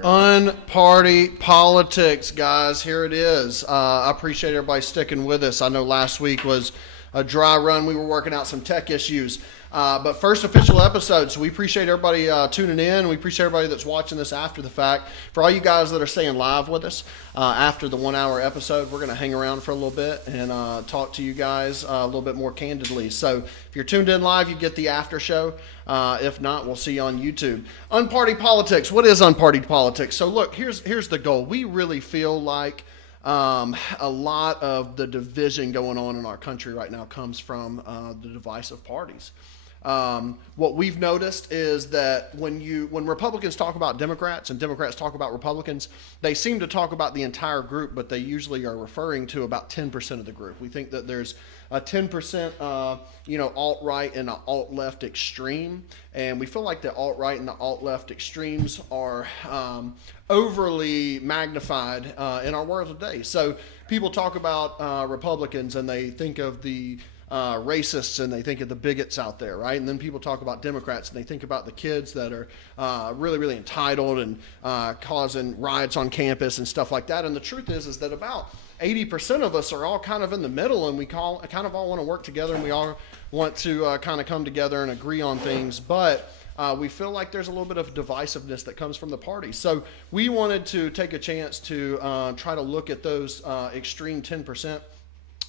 Unparty politics, guys. Here it is. I appreciate everybody sticking with us. I know last week was a dry run. We were working out some tech issues. But first official episode, so we appreciate everybody tuning in. We appreciate everybody that's watching this after the fact. For all you guys that are staying live with us after the 1 hour episode, we're going to hang around for a little bit and talk to you guys a little bit more candidly. So if you're tuned in live, you get the after show. If not, we'll see you on YouTube. Unparty politics. What is unparty politics? So look, here's the goal. We really feel like a lot of the division going on in our country right now comes from the divisive parties. What we've noticed is that when Republicans talk about Democrats and Democrats talk about Republicans, they seem to talk about the entire group, but they usually are referring to about 10% of the group. We think that there's a 10% alt-right and an alt-left extreme, and we feel like the alt-right and the alt-left extremes are overly magnified in our world today. So people talk about Republicans and they think of the racists and they think of the bigots out there, right? And then people talk about Democrats and they think about the kids that are really, really entitled and causing riots on campus and stuff like that. And the truth is that about 80% of us are all kind of in the middle, and we kind of all want to work together, and we all want to kind of come together and agree on things. But we feel like there's a little bit of divisiveness that comes from the party. So we wanted to take a chance to try to look at those extreme 10%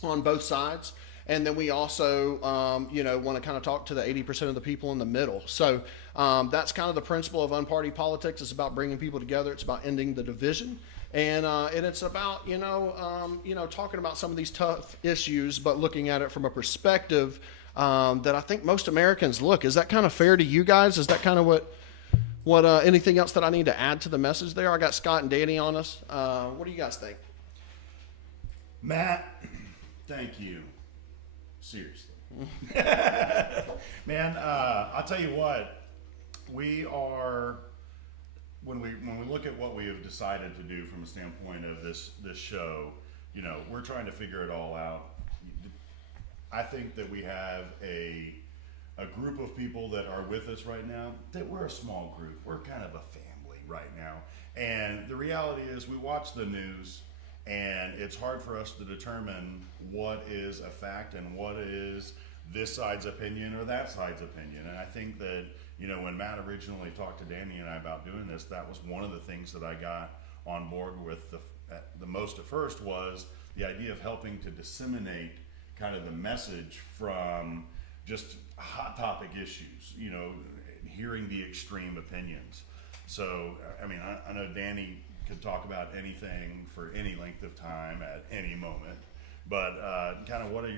on both sides. And then we also, want to kind of talk to the 80% of the people in the middle. So that's kind of the principle of unparty politics. It's about bringing people together. It's about ending the division. And it's about, talking about some of these tough issues, but looking at it from a perspective that I think most Americans look. Is that kind of fair to you guys? Is that kind of what anything else that I need to add to the message there? I got Scott and Danny on us. What do you guys think? Matt, thank you. seriously. Man, I'll tell you what, we are, when we look at what we have decided to do from a standpoint of this show, you know, we're trying to figure it all out. I think that we have a group of people that are with us right now, that we're a small group. We're kind of a family right now. And the reality is we watch the news, and it's hard for us to determine what is a fact and what is this side's opinion or that side's opinion. And I think that, you know, when Matt originally talked to Danny and I about doing this, that was one of the things that I got on board with the most at first, was the idea of helping to disseminate kind of the message from just hot topic issues, you know, hearing the extreme opinions. So, I mean, I know Danny could talk about anything for any length of time at any moment, but kind of what are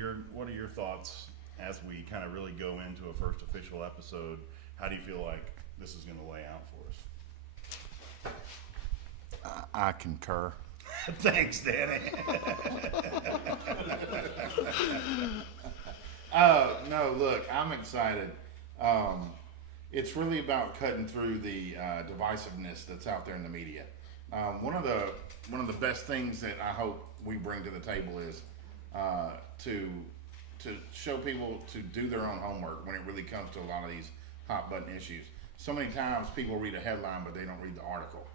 your thoughts as we kind of really go into a first official episode? How do you feel like this is going to lay out for us? I concur. Thanks, Danny. No, look, I'm excited. It's really about cutting through the divisiveness that's out there in the media. One of the best things that I hope we bring to the table is to show people to do their own homework when it really comes to a lot of these hot button issues. So many times people read a headline, but they don't read the article.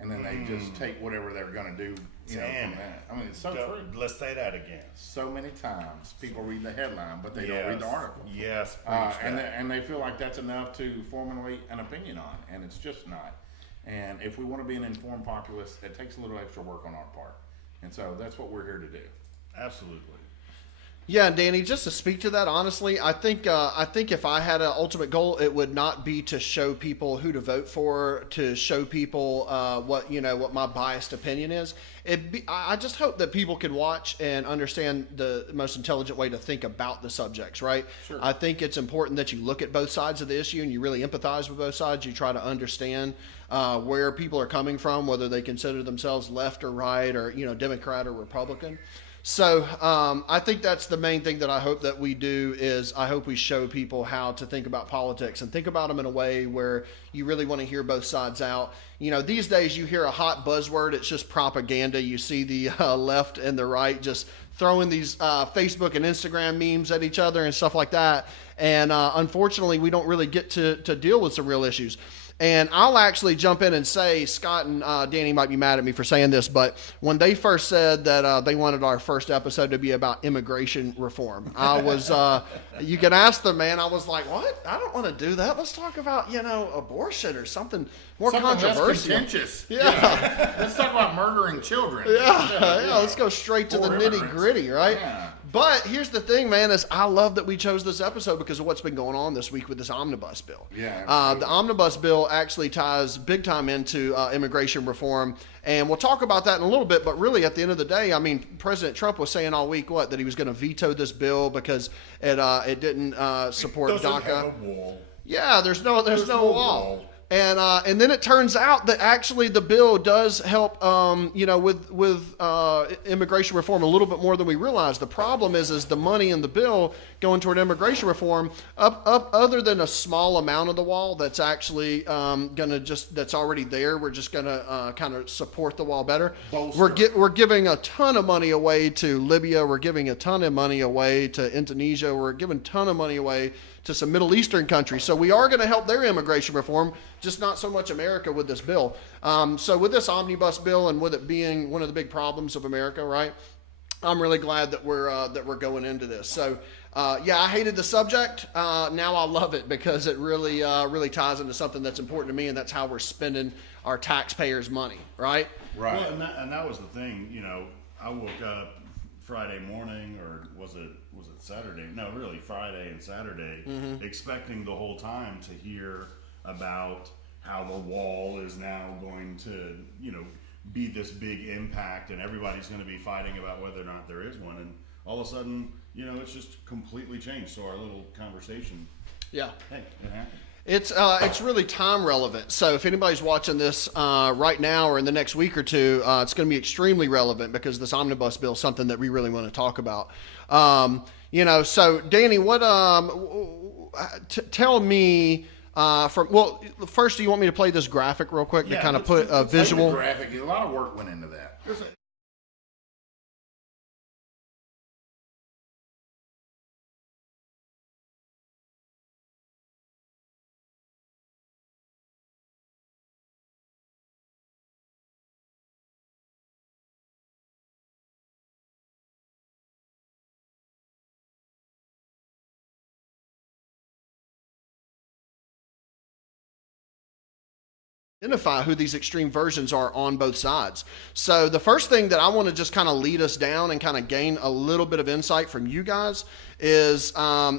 And then they just take whatever they're going to do, you know, from that. I mean, it's so true. Let's say that again. So many times people read the headline, but they don't read the article. Yes. And they feel like that's enough to formulate an opinion on, and it's just not. And if we want to be an informed populace, it takes a little extra work on our part. And so that's what we're here to do. Absolutely. Yeah, and Danny, just to speak to that honestly, I think if I had an ultimate goal, it would not be to show people who to vote for, to show people what my biased opinion is. I just hope that people can watch and understand the most intelligent way to think about the subjects, right? Sure. I think it's important that you look at both sides of the issue and you really empathize with both sides. You try to understand where people are coming from, whether they consider themselves left or right, or Democrat or Republican. So I think that's the main thing that I hope that we do, is I hope we show people how to think about politics and think about them in a way where you really want to hear both sides out. These days you hear a hot buzzword, it's just propaganda. You see the left and the right just throwing these Facebook and Instagram memes at each other and stuff like that. And unfortunately, we don't really get to deal with some real issues. And I'll actually jump in and say, Scott and Danny might be mad at me for saying this, but when they first said that they wanted our first episode to be about immigration reform, I was, you can ask them, man, I was like, what? I don't want to do that. Let's talk about, abortion or something more controversial. Less contentious. Yeah. Let's talk about murdering children. Yeah, let's go straight to the nitty gritty, right? Yeah. But here's the thing, man, is I love that we chose this episode because of what's been going on this week with this omnibus bill. Yeah, the omnibus bill actually ties big time into immigration reform, and we'll talk about that in a little bit. But really, at the end of the day, I mean, President Trump was saying all week that he was going to veto this bill because it didn't support DACA. Have a wall. Yeah, there's no wall. And then it turns out that actually the bill does help, with immigration reform a little bit more than we realized. The problem is the money in the bill going toward immigration reform, other than a small amount of the wall that's actually that's already there. We're just gonna kind of support the wall better. We're giving a ton of money away to Libya. We're giving a ton of money away to Indonesia. We're giving a ton of money away to some Middle Eastern countries. So we are going to help their immigration reform, just not so much America with this bill. So with this omnibus bill and with it being one of the big problems of America, right? I'm really glad that we're going into this. So I hated the subject. Now I love it because it really ties into something that's important to me, and that's how we're spending our taxpayers' money, right? Right. Well, and that was the thing. I woke up Friday morning, or was it Saturday? No, really Friday and Saturday, expecting the whole time to hear about how the wall is now going to, be this big impact, and everybody's going to be fighting about whether or not there is one. And all of a sudden, it's just completely changed. So our little conversation, hey, it happened. It's really time relevant. So if anybody's watching this right now or in the next week or two, it's going to be extremely relevant because this omnibus bill is something that we really want to talk about. You know, so Danny, what tell me first, do you want me to play this graphic real quick to kind of put a visual? Graphic. A lot of work went into that. Identify who these extreme versions are on both sides. So the first thing that I want to just kind of lead us down and kind of gain a little bit of insight from you guys is,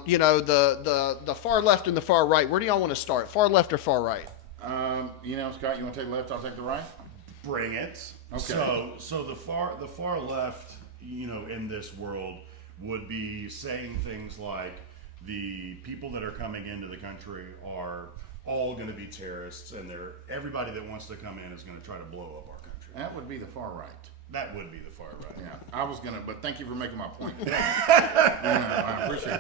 you know, the far left and the far right. Where do y'all want to start? Far left or far right? You know, Scott, you want to take the left? I'll take the right. Bring it. Okay. So the far left, you know, in this world would be saying things like the people that are coming into the country are all going to be terrorists, and everybody that wants to come in is going to try to blow up our country. That would be the far right. That would be the far right. Yeah, I was gonna, but thank you for making my point. I appreciate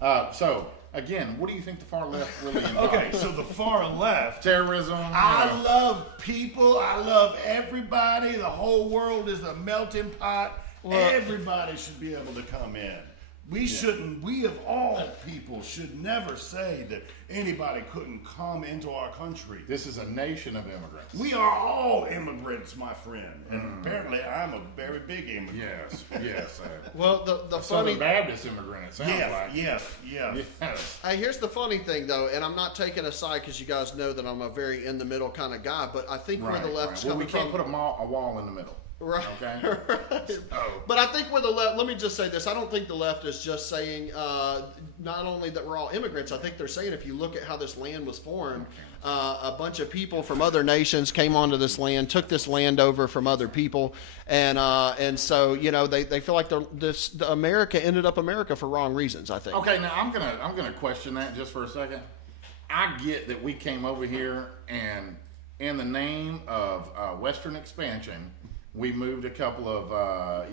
that. So again, what do you think the far left really involves? Okay, so the far left, terrorism. I love people. I love everybody. The whole world is a melting pot. Everybody should be able to come in. We of all people should never say that anybody couldn't come into our country. This is a nation of immigrants. We are all immigrants, my friend. And apparently I'm a very big immigrant. Yes. Well, the Southern funny Baptist immigrant, it sounds like. Yes. Hey, here's the funny thing, though, and I'm not taking a side because you guys know that I'm a very in the middle kind of guy, but I think where the left's coming from. We can't put a wall in the middle. Right. Okay. Right. But I think where the left, let me just say this, I don't think the left is just saying not only that we're all immigrants, I think they're saying if you look at how this land was formed, a bunch of people from other nations came onto this land, took this land over from other people, and so, you know, they feel like America ended up America for wrong reasons, I think. Okay, now I'm gonna question that just for a second. I get that we came over here and in the name of Western expansion, we moved a couple of,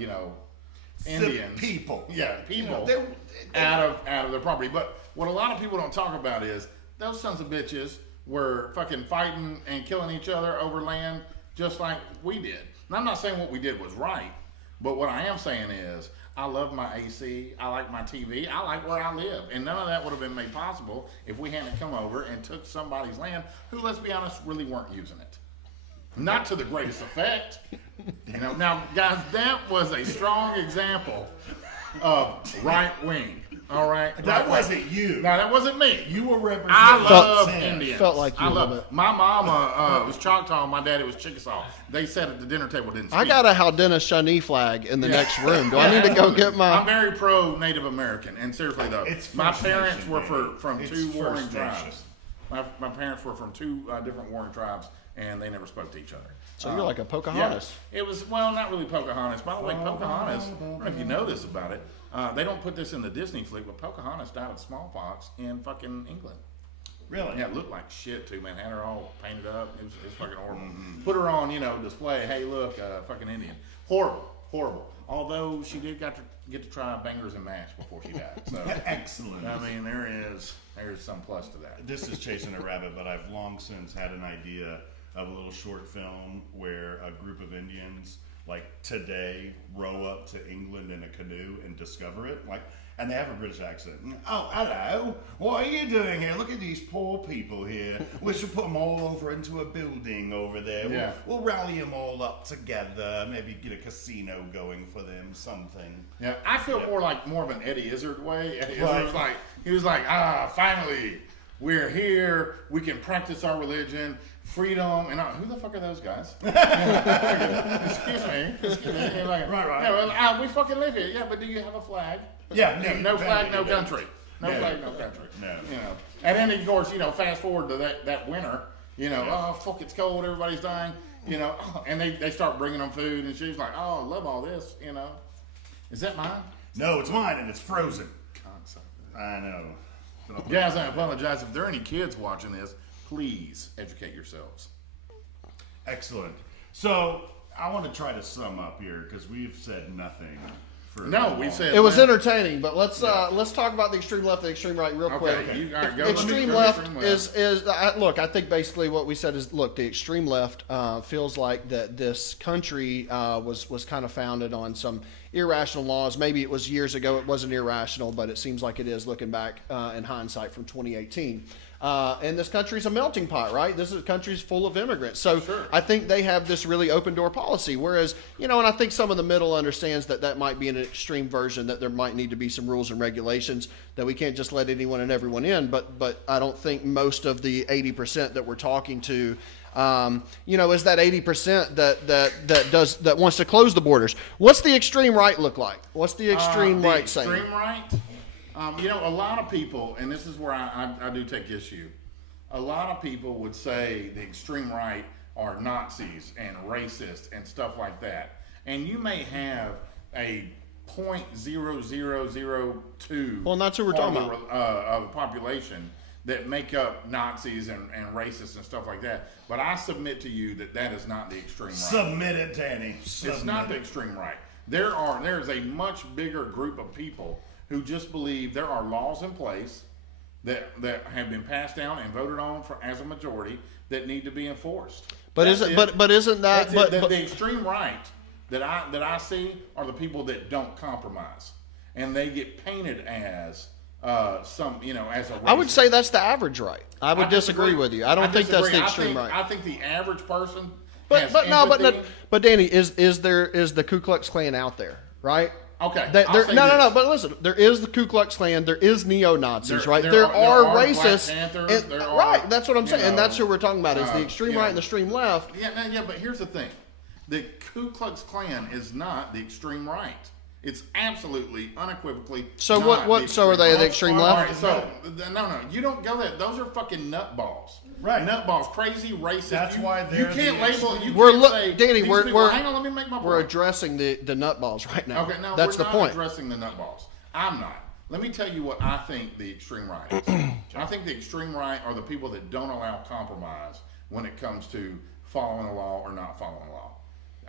Indians. People. Yeah, people You know, out of their property. But what a lot of people don't talk about is those sons of bitches were fucking fighting and killing each other over land just like we did. And I'm not saying what we did was right, but what I am saying is I love my AC, I like my TV, I like where I live. And none of that would have been made possible if we hadn't come over and took somebody's land who, let's be honest, really weren't using it. Not to the greatest effect. You know, now, guys, that was a strong example of right wing. All right, that wasn't you. No, that wasn't me. You were representing. I love Indians. Felt like you a little bit. My mama was Choctaw. My daddy was Chickasaw. They sat at the dinner table, didn't speak. I got a Haudenosaunee flag in the next room. Do I need to go get my? I'm very pro Native American, and seriously though, my parents were from two warring tribes. My parents were from two different warring tribes, and they never spoke to each other. So you're like a Pocahontas. Yeah, it was, well, not really Pocahontas. By the way, Pocahontas, I don't know if you know this about it, they don't put this in the Disney flick, but Pocahontas died of smallpox in fucking England. Really? Yeah, it looked like shit too, man. Had her all painted up. It was fucking horrible. Put her on, display. Hey, look, fucking Indian. Horrible. Although she did get to try bangers and mash before she died. So excellent. I mean, there's some plus to that. This is chasing a rabbit, but I've long since had an idea of a little short film where a group of Indians, like today, row up to England in a canoe and discover it. And they have a British accent. Oh, hello. What are you doing here? Look at these poor people here. We should put them all over into a building over there. Yeah. We'll rally them all up together. Maybe get a casino going for them, something. Yeah, I feel more of an Eddie Izzard way. Eddie Right. Izzard he was like, finally, we're here. We can practice our religion. Freedom, and who the fuck are those guys? Excuse me. Like, Right. Yeah, well, we fucking live here. Yeah, but do you have a flag? Yeah, no flag, no country. No flag, no country. No. And then of course, fast forward to that winter. Oh fuck, it's cold. Everybody's dying. And they start bringing them food, and she's like, oh, I love all this. Is that mine? No, it's mine, and it's frozen. God, I know. guys, I apologize if there are any kids watching this. Please educate yourselves. Excellent. So I want to try to sum up here because we've said nothing for No, we said It was left. entertaining, but let's talk about the extreme left and the extreme right real quick. Okay, all right, go. Extreme Go left extreme left. look. I think basically what we said is, look, the extreme left feels like that this country was kind of founded on some irrational laws. Maybe it was years ago. It wasn't irrational, but it seems like it is looking back in hindsight from 2018. And this country's a melting pot, right? This country's full of immigrants. So Sure. I think they have this really open door policy. Whereas, and I think some of the middle understands that might be an extreme version, that there might need to be some rules and regulations, that we can't just let anyone and everyone in. But I don't think most of the 80% that we're talking to, is that 80% that wants to close the borders. What's the extreme right look like? What's the extreme right saying? Extreme right? A lot of people, and this is where I do take issue, a lot of people would say the extreme right are Nazis and racist and stuff like that. And you may have a 0.0002 Well, and that's who we're talking about. Of the population that make up Nazis and racists and stuff like that. But I submit to you that is not the extreme right. Submit it, Danny. It's not the extreme right. There is a much bigger group of people who just believe there are laws in place that have been passed down and voted on as a majority that need to be enforced. But That's isn't it. but isn't that the extreme right that I see are the people that don't compromise, and they get painted as as a racist. I would say that's the average right. I would disagree with you. I don't think that's the extreme right. I think the average person But Danny, is the Ku Klux Klan out there, right? Okay. No. But listen, there is the Ku Klux Klan. There is neo Nazis, right? There are racists. Black Panthers, right. That's what I'm saying, and that's who we're talking about. Is the extreme right and the extreme left? Yeah. But here's the thing: the Ku Klux Klan is not the extreme right. It's absolutely, unequivocally. So not what? So are they the extreme left? All right, no, you don't go there. Those are fucking nutballs. Right. Nutballs, crazy, racist. That's why you they're can't the label. extreme. You can't say. Danny, these people, hang on, let me make my point. We're addressing the nutballs right now. Okay, no, that's we're the not point. addressing the nutballs. I'm not. Let me tell you what I think the extreme right is. I think the extreme right are the people that don't allow compromise when it comes to following a law or not following a law.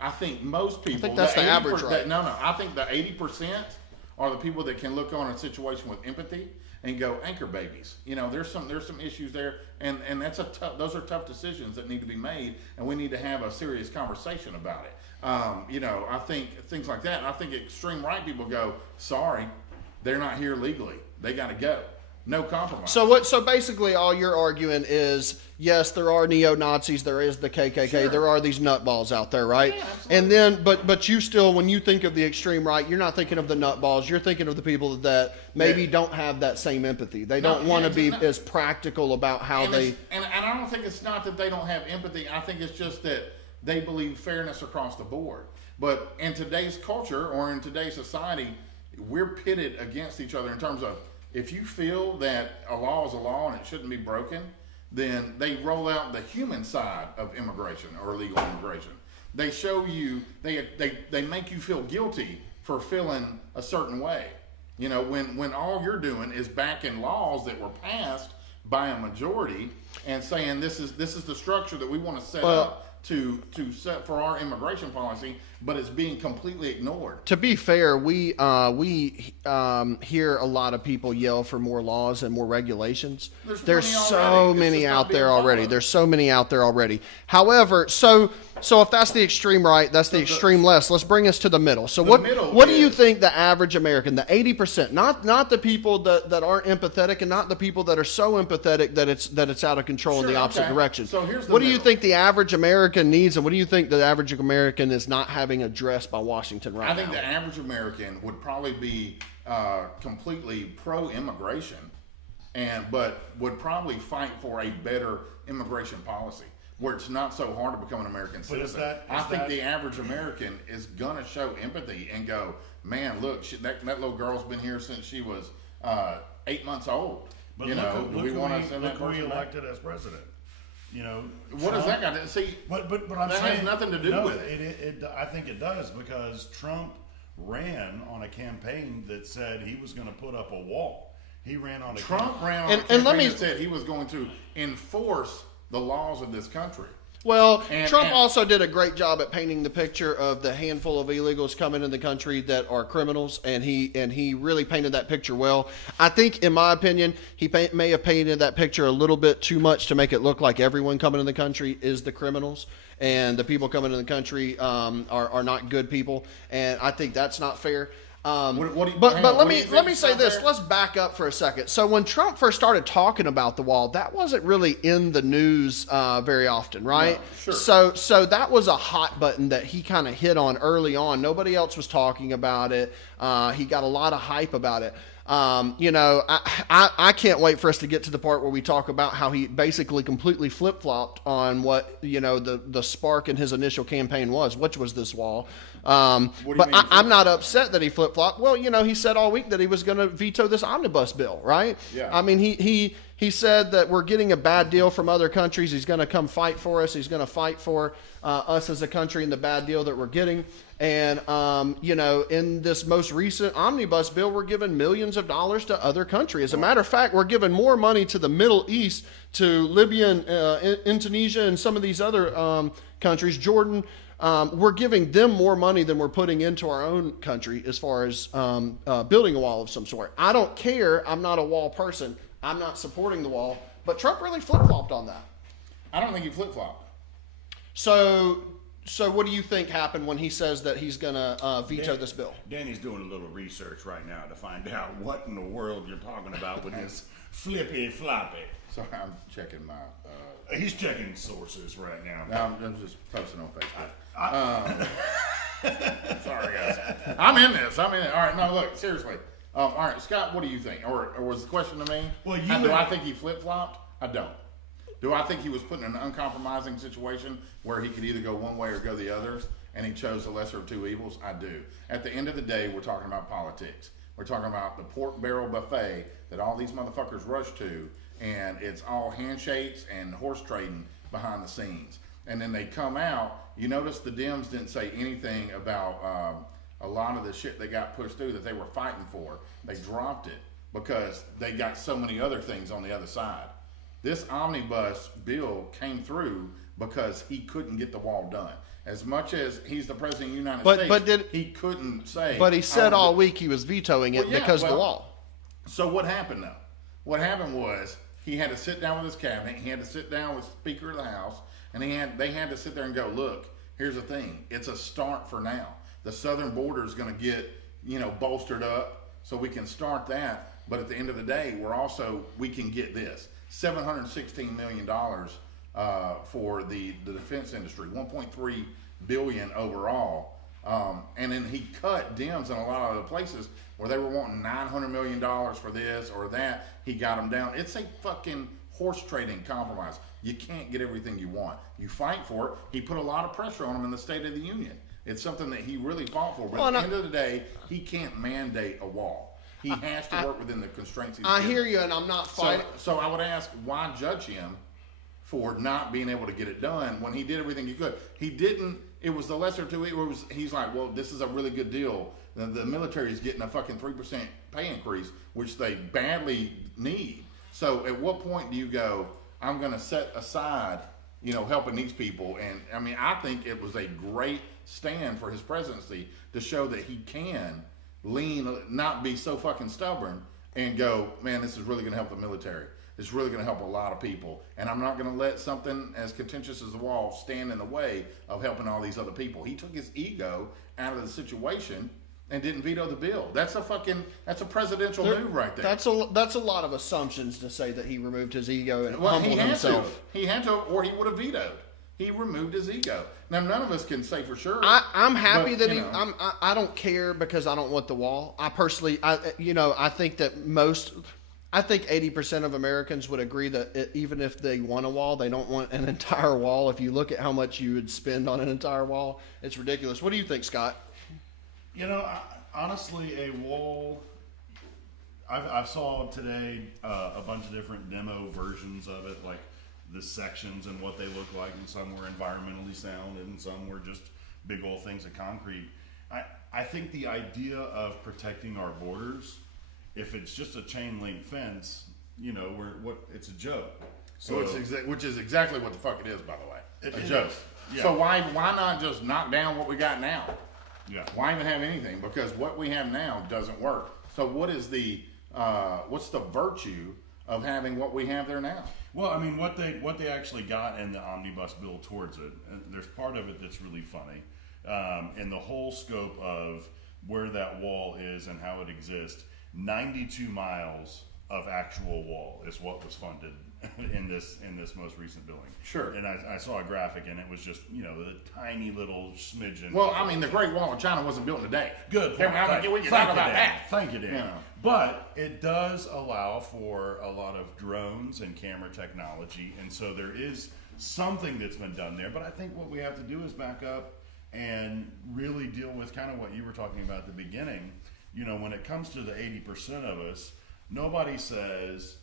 I think most people. I think that's the average right. No. I think the 80% are the people that can look on a situation with empathy and go, anchor babies. There's some issues there, and those are tough decisions that need to be made, and we need to have a serious conversation about it. I think things like that. And I think extreme right people go, sorry, they're not here legally. They got to go. No compromise. So basically, all you're arguing is, yes, there are neo-Nazis, there is the KKK, Sure. there are these nutballs out there, right? Yeah, absolutely. And then, but you still, when you think of the extreme right, you're not thinking of the nutballs. You're thinking of the people that maybe don't have that same empathy. They don't want to be as practical about how they. And I don't think it's not that they don't have empathy. I think it's just that they believe fairness across the board. But in today's culture or in today's society, we're pitted against each other in terms of, if you feel that a law is a law and it shouldn't be broken, then they roll out the human side of immigration or illegal immigration. They show you, they make you feel guilty for feeling a certain way. When all you're doing is backing laws that were passed by a majority and saying this is the structure that we want to set up to set for our immigration policy, but it's being completely ignored. To be fair, we hear a lot of people yell for more laws and more regulations. There's so many out there already. There's so many out there already. However, so if that's the extreme right, that's the extreme left. Let's bring us to the middle. So what do you think the average American, the 80%, not the people that aren't empathetic and not the people that are so empathetic that it's out of control in the opposite direction. So here's the what do you middle. think the average American needs, and what do you think the average American is not having addressed by Washington right now? I think the average American would probably be completely pro-immigration, but would probably fight for a better immigration policy where it's not so hard to become an American citizen. I think the average American is going to show empathy and go, man, look, that little girl's been here since she was 8 months old. But do we want to send that who we person elected as president? What does that got to see? But I'm that saying has nothing to do with it. I think it does, because Trump ran on a campaign that said he was going to put up a wall. He ran on a Trump ran on a and campaign let me that said he was going to enforce the laws of this country. Well, Trump also did a great job at painting the picture of the handful of illegals coming in the country that are criminals, and he really painted that picture well. I think, in my opinion, he may have painted that picture a little bit too much to make it look like everyone coming in the country is the criminals, and the people coming in the country are not good people, and I think that's not fair. But let me say this. Let's back up for a second. So when Trump first started talking about the wall, that wasn't really in the news very often, right? No, sure. So that was a hot button that he kind of hit on early on. Nobody else was talking about it. He got a lot of hype about it. I can't wait for us to get to the part where we talk about how he basically completely flip-flopped on what, the spark in his initial campaign was, which was this wall. But I'm not upset that he flip-flopped. Well, he said all week that he was going to veto this omnibus bill, right? Yeah. I mean, he said that we're getting a bad deal from other countries. He's going to come fight for us. He's going to fight for us as a country and the bad deal that we're getting. And, in this most recent omnibus bill, we're giving millions of dollars to other countries. As a matter of fact, we're giving more money to the Middle East, to Libya and Indonesia and some of these other countries, Jordan. We're giving them more money than we're putting into our own country as far as building a wall of some sort. I don't care. I'm not a wall person. I'm not supporting the wall. But Trump really flip-flopped on that. I don't think he flip-flopped. So what do you think happened when he says that he's going to veto this bill? Danny's doing a little research right now to find out what in the world you're talking about with this flippy floppy. Sorry, I'm checking my... He's checking sources right now. I'm just posting on Facebook. Sorry, guys. I'm in this. All right, no, look, seriously. All right, Scott, what do you think? Or was the question to me? Well, do I think he flip-flopped? I don't. Do I think he was put in an uncompromising situation where he could either go one way or go the other, and he chose the lesser of two evils? I do. At the end of the day, we're talking about politics. We're talking about the pork barrel buffet that all these motherfuckers rush to, and it's all handshakes and horse trading behind the scenes. And then they come out. You notice the Dems didn't say anything about a lot of the shit they got pushed through that they were fighting for. They dropped it because they got so many other things on the other side. This omnibus bill came through because he couldn't get the wall done. As much as he's the president of the United States, he couldn't say. But he said all week he was vetoing it because of the wall. So what happened, though? What happened was he had to sit down with his cabinet. He had to sit down with the Speaker of the House. And they had to sit there and go, look, here's the thing. It's a start for now. The southern border is going to get, bolstered up so we can start that. But at the end of the day, we can get this. $716 million for the defense industry, $1.3 billion overall. And then he cut Dems in a lot of the places where they were wanting $900 million for this or that. He got them down. It's a fucking horse trading compromise. You can't get everything you want. You fight for it. He put a lot of pressure on him in the State of the Union. It's something that he really fought for. But at the end of the day, he can't mandate a wall. He has to work within the constraints he's given. Hear you, and I'm not fighting. So I would ask, why judge him for not being able to get it done when he did everything he could? He didn't. It was the lesser two. He's like, well, this is a really good deal. The military is getting a fucking 3% pay increase, which they badly need. So at what point do you go, I'm going to set aside, helping these people? And I mean, I think it was a great stand for his presidency to show that he can lean, not be so fucking stubborn and go, man, this is really going to help the military. It's really going to help a lot of people. And I'm not going to let something as contentious as the wall stand in the way of helping all these other people. He took his ego out of the situation and didn't veto the bill. That's a presidential move right there. That's a lot of assumptions to say that he removed his ego and humbled himself. He had to, or he would have vetoed. He removed his ego. Now, none of us can say for sure. I'm happy that I don't care because I don't want the wall. I personally, I think that I think 80% of Americans would agree that even if they want a wall, they don't want an entire wall. If you look at how much you would spend on an entire wall, it's ridiculous. What do you think, Scott? Honestly, a wall. I saw today a bunch of different demo versions of it, like the sections and what they look like, and some were environmentally sound and some were just big old things of concrete. I think the idea of protecting our borders, if it's just a chain link fence, it's a joke. So which is exactly what the fuck it is, by the way. It A joke. is. Yeah. So why not just knock down what we got now? Yeah. Why even have anything? Because what we have now doesn't work. So what's the virtue of having what we have there now? Well, I mean, what they actually got in the omnibus bill towards it, and there's part of it that's really funny, in the whole scope of where that wall is and how it exists. 92 miles of actual wall is what was funded in this most recent billing. Sure. And I saw a graphic, and it was just the tiny little smidgen. Well, I mean, the Great Wall of China wasn't built in a day. Good. We can talk about that. Thank you, Dan. Yeah. But it does allow for a lot of drones and camera technology, and so there is something that's been done there. But I think what we have to do is back up and really deal with kind of what you were talking about at the beginning. When it comes to the 80% of us, nobody says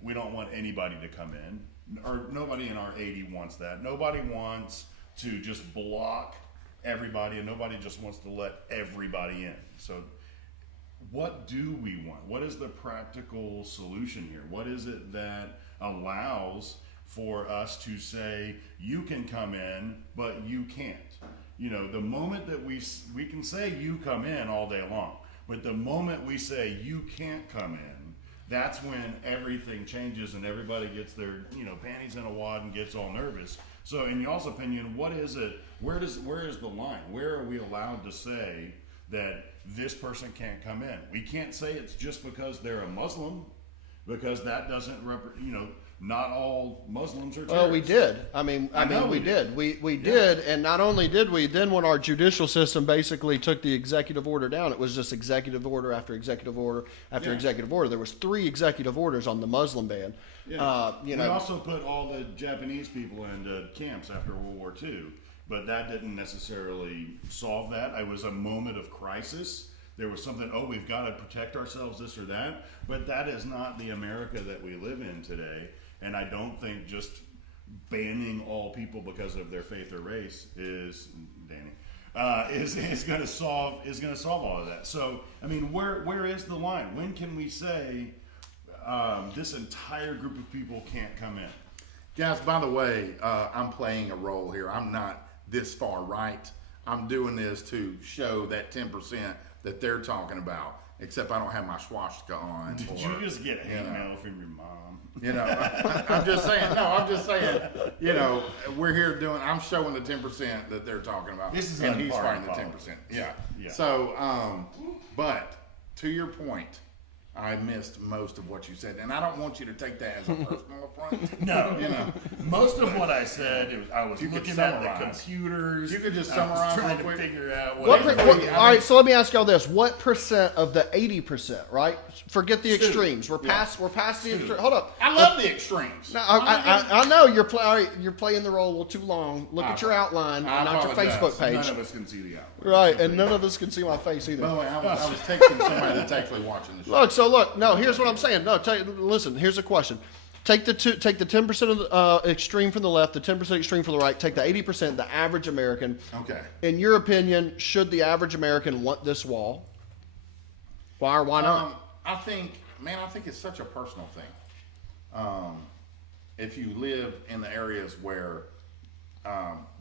we don't want anybody to come in, or nobody in our 80 wants that. Nobody wants to just block everybody, and nobody just wants to let everybody in. So what do we want? What is the practical solution here? What is it that allows for us to say, you can come in, but you can't? The moment that we can say you come in all day long, but the moment we say you can't come in, that's when everything changes and everybody gets their panties in a wad and gets all nervous. So in y'all's opinion, what is it? Where is the line? Where are we allowed to say that this person can't come in? We can't say it's just because they're a Muslim, because that doesn't not all Muslims are terrorists. Well, we did. I mean, we did. We did, and not only did we, then when our judicial system basically took the executive order down, it was just executive order after executive order after executive order. There was 3 executive orders on the Muslim ban. Yeah. We also put all the Japanese people into camps after World War II, but that didn't necessarily solve that. It was a moment of crisis. There was something, we've got to protect ourselves, this or that, but that is not the America that we live in today. And I don't think just banning all people because of their faith or race is going to solve all of that. So I mean, where is the line? When can we say this entire group of people can't come in? Guys, by the way, I'm playing a role here. I'm not this far right. I'm doing this to show that 10% that they're talking about. Except I don't have my swastika on. Did you just get hate mail from your mom? I'm just saying. No, I'm just saying. We're here I'm showing the 10% that they're talking about. This is and he's fighting the politics. 10%. Yeah. So, but to your point, I missed most of what you said, and I don't want you to take that as a personal affront. No, most of what I said, I was looking at the computers. You could just summarize, trying to figure out all right, so let me ask y'all this: what percent of the 80%? Right? Forget the extremes. We're past the extremes. Hold up. I love the extremes. No, I know you're playing the role a little too long. Look at your outline, not your Facebook page. None of us can see the outline. Right, and none of us can see my face either. By the way, I was texting somebody that's actually watching the show. Look. Here's what I'm saying. Listen. Here's a question. Take the 10% of the extreme from the left, the 10% extreme from the right. Take the 80%, the average American. Okay. In your opinion, should the average American want this wall? Why or why not? I think it's such a personal thing. If you live in the areas where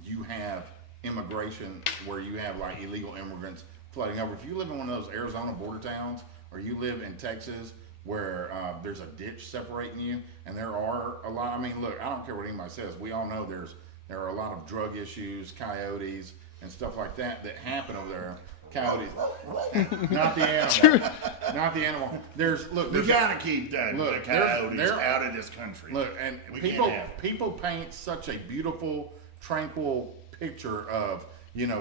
you have immigration, where you have like illegal immigrants flooding over, if you live in one of those Arizona border towns, or you live in Texas where there's a ditch separating you, and there are a lot. I mean, look, I don't care what anybody says. We all know there are a lot of drug issues, coyotes, and stuff like that happen over there. Coyotes, not the animal, not the animal. We gotta keep the coyotes out of this country. Look, and people paint such a beautiful, tranquil picture of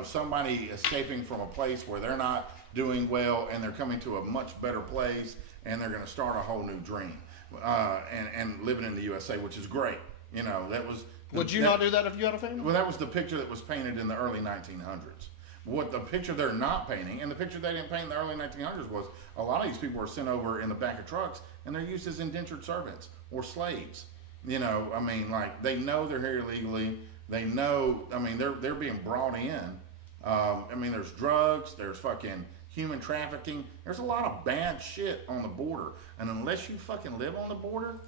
somebody escaping from a place where they're not doing well, and they're coming to a much better place, and they're going to start a whole new dream, and living in the USA, which is great. That was. Would you not do that if you had a family? Well, that was the picture that was painted in the early 1900s. What the picture they're not painting, and the picture they didn't paint in the early 1900s, was a lot of these people were sent over in the back of trucks, and they're used as indentured servants or slaves. They know they're here illegally. They know. They're being brought in. There's drugs. There's fucking human trafficking. There's a lot of bad shit on the border. And unless you fucking live on the border,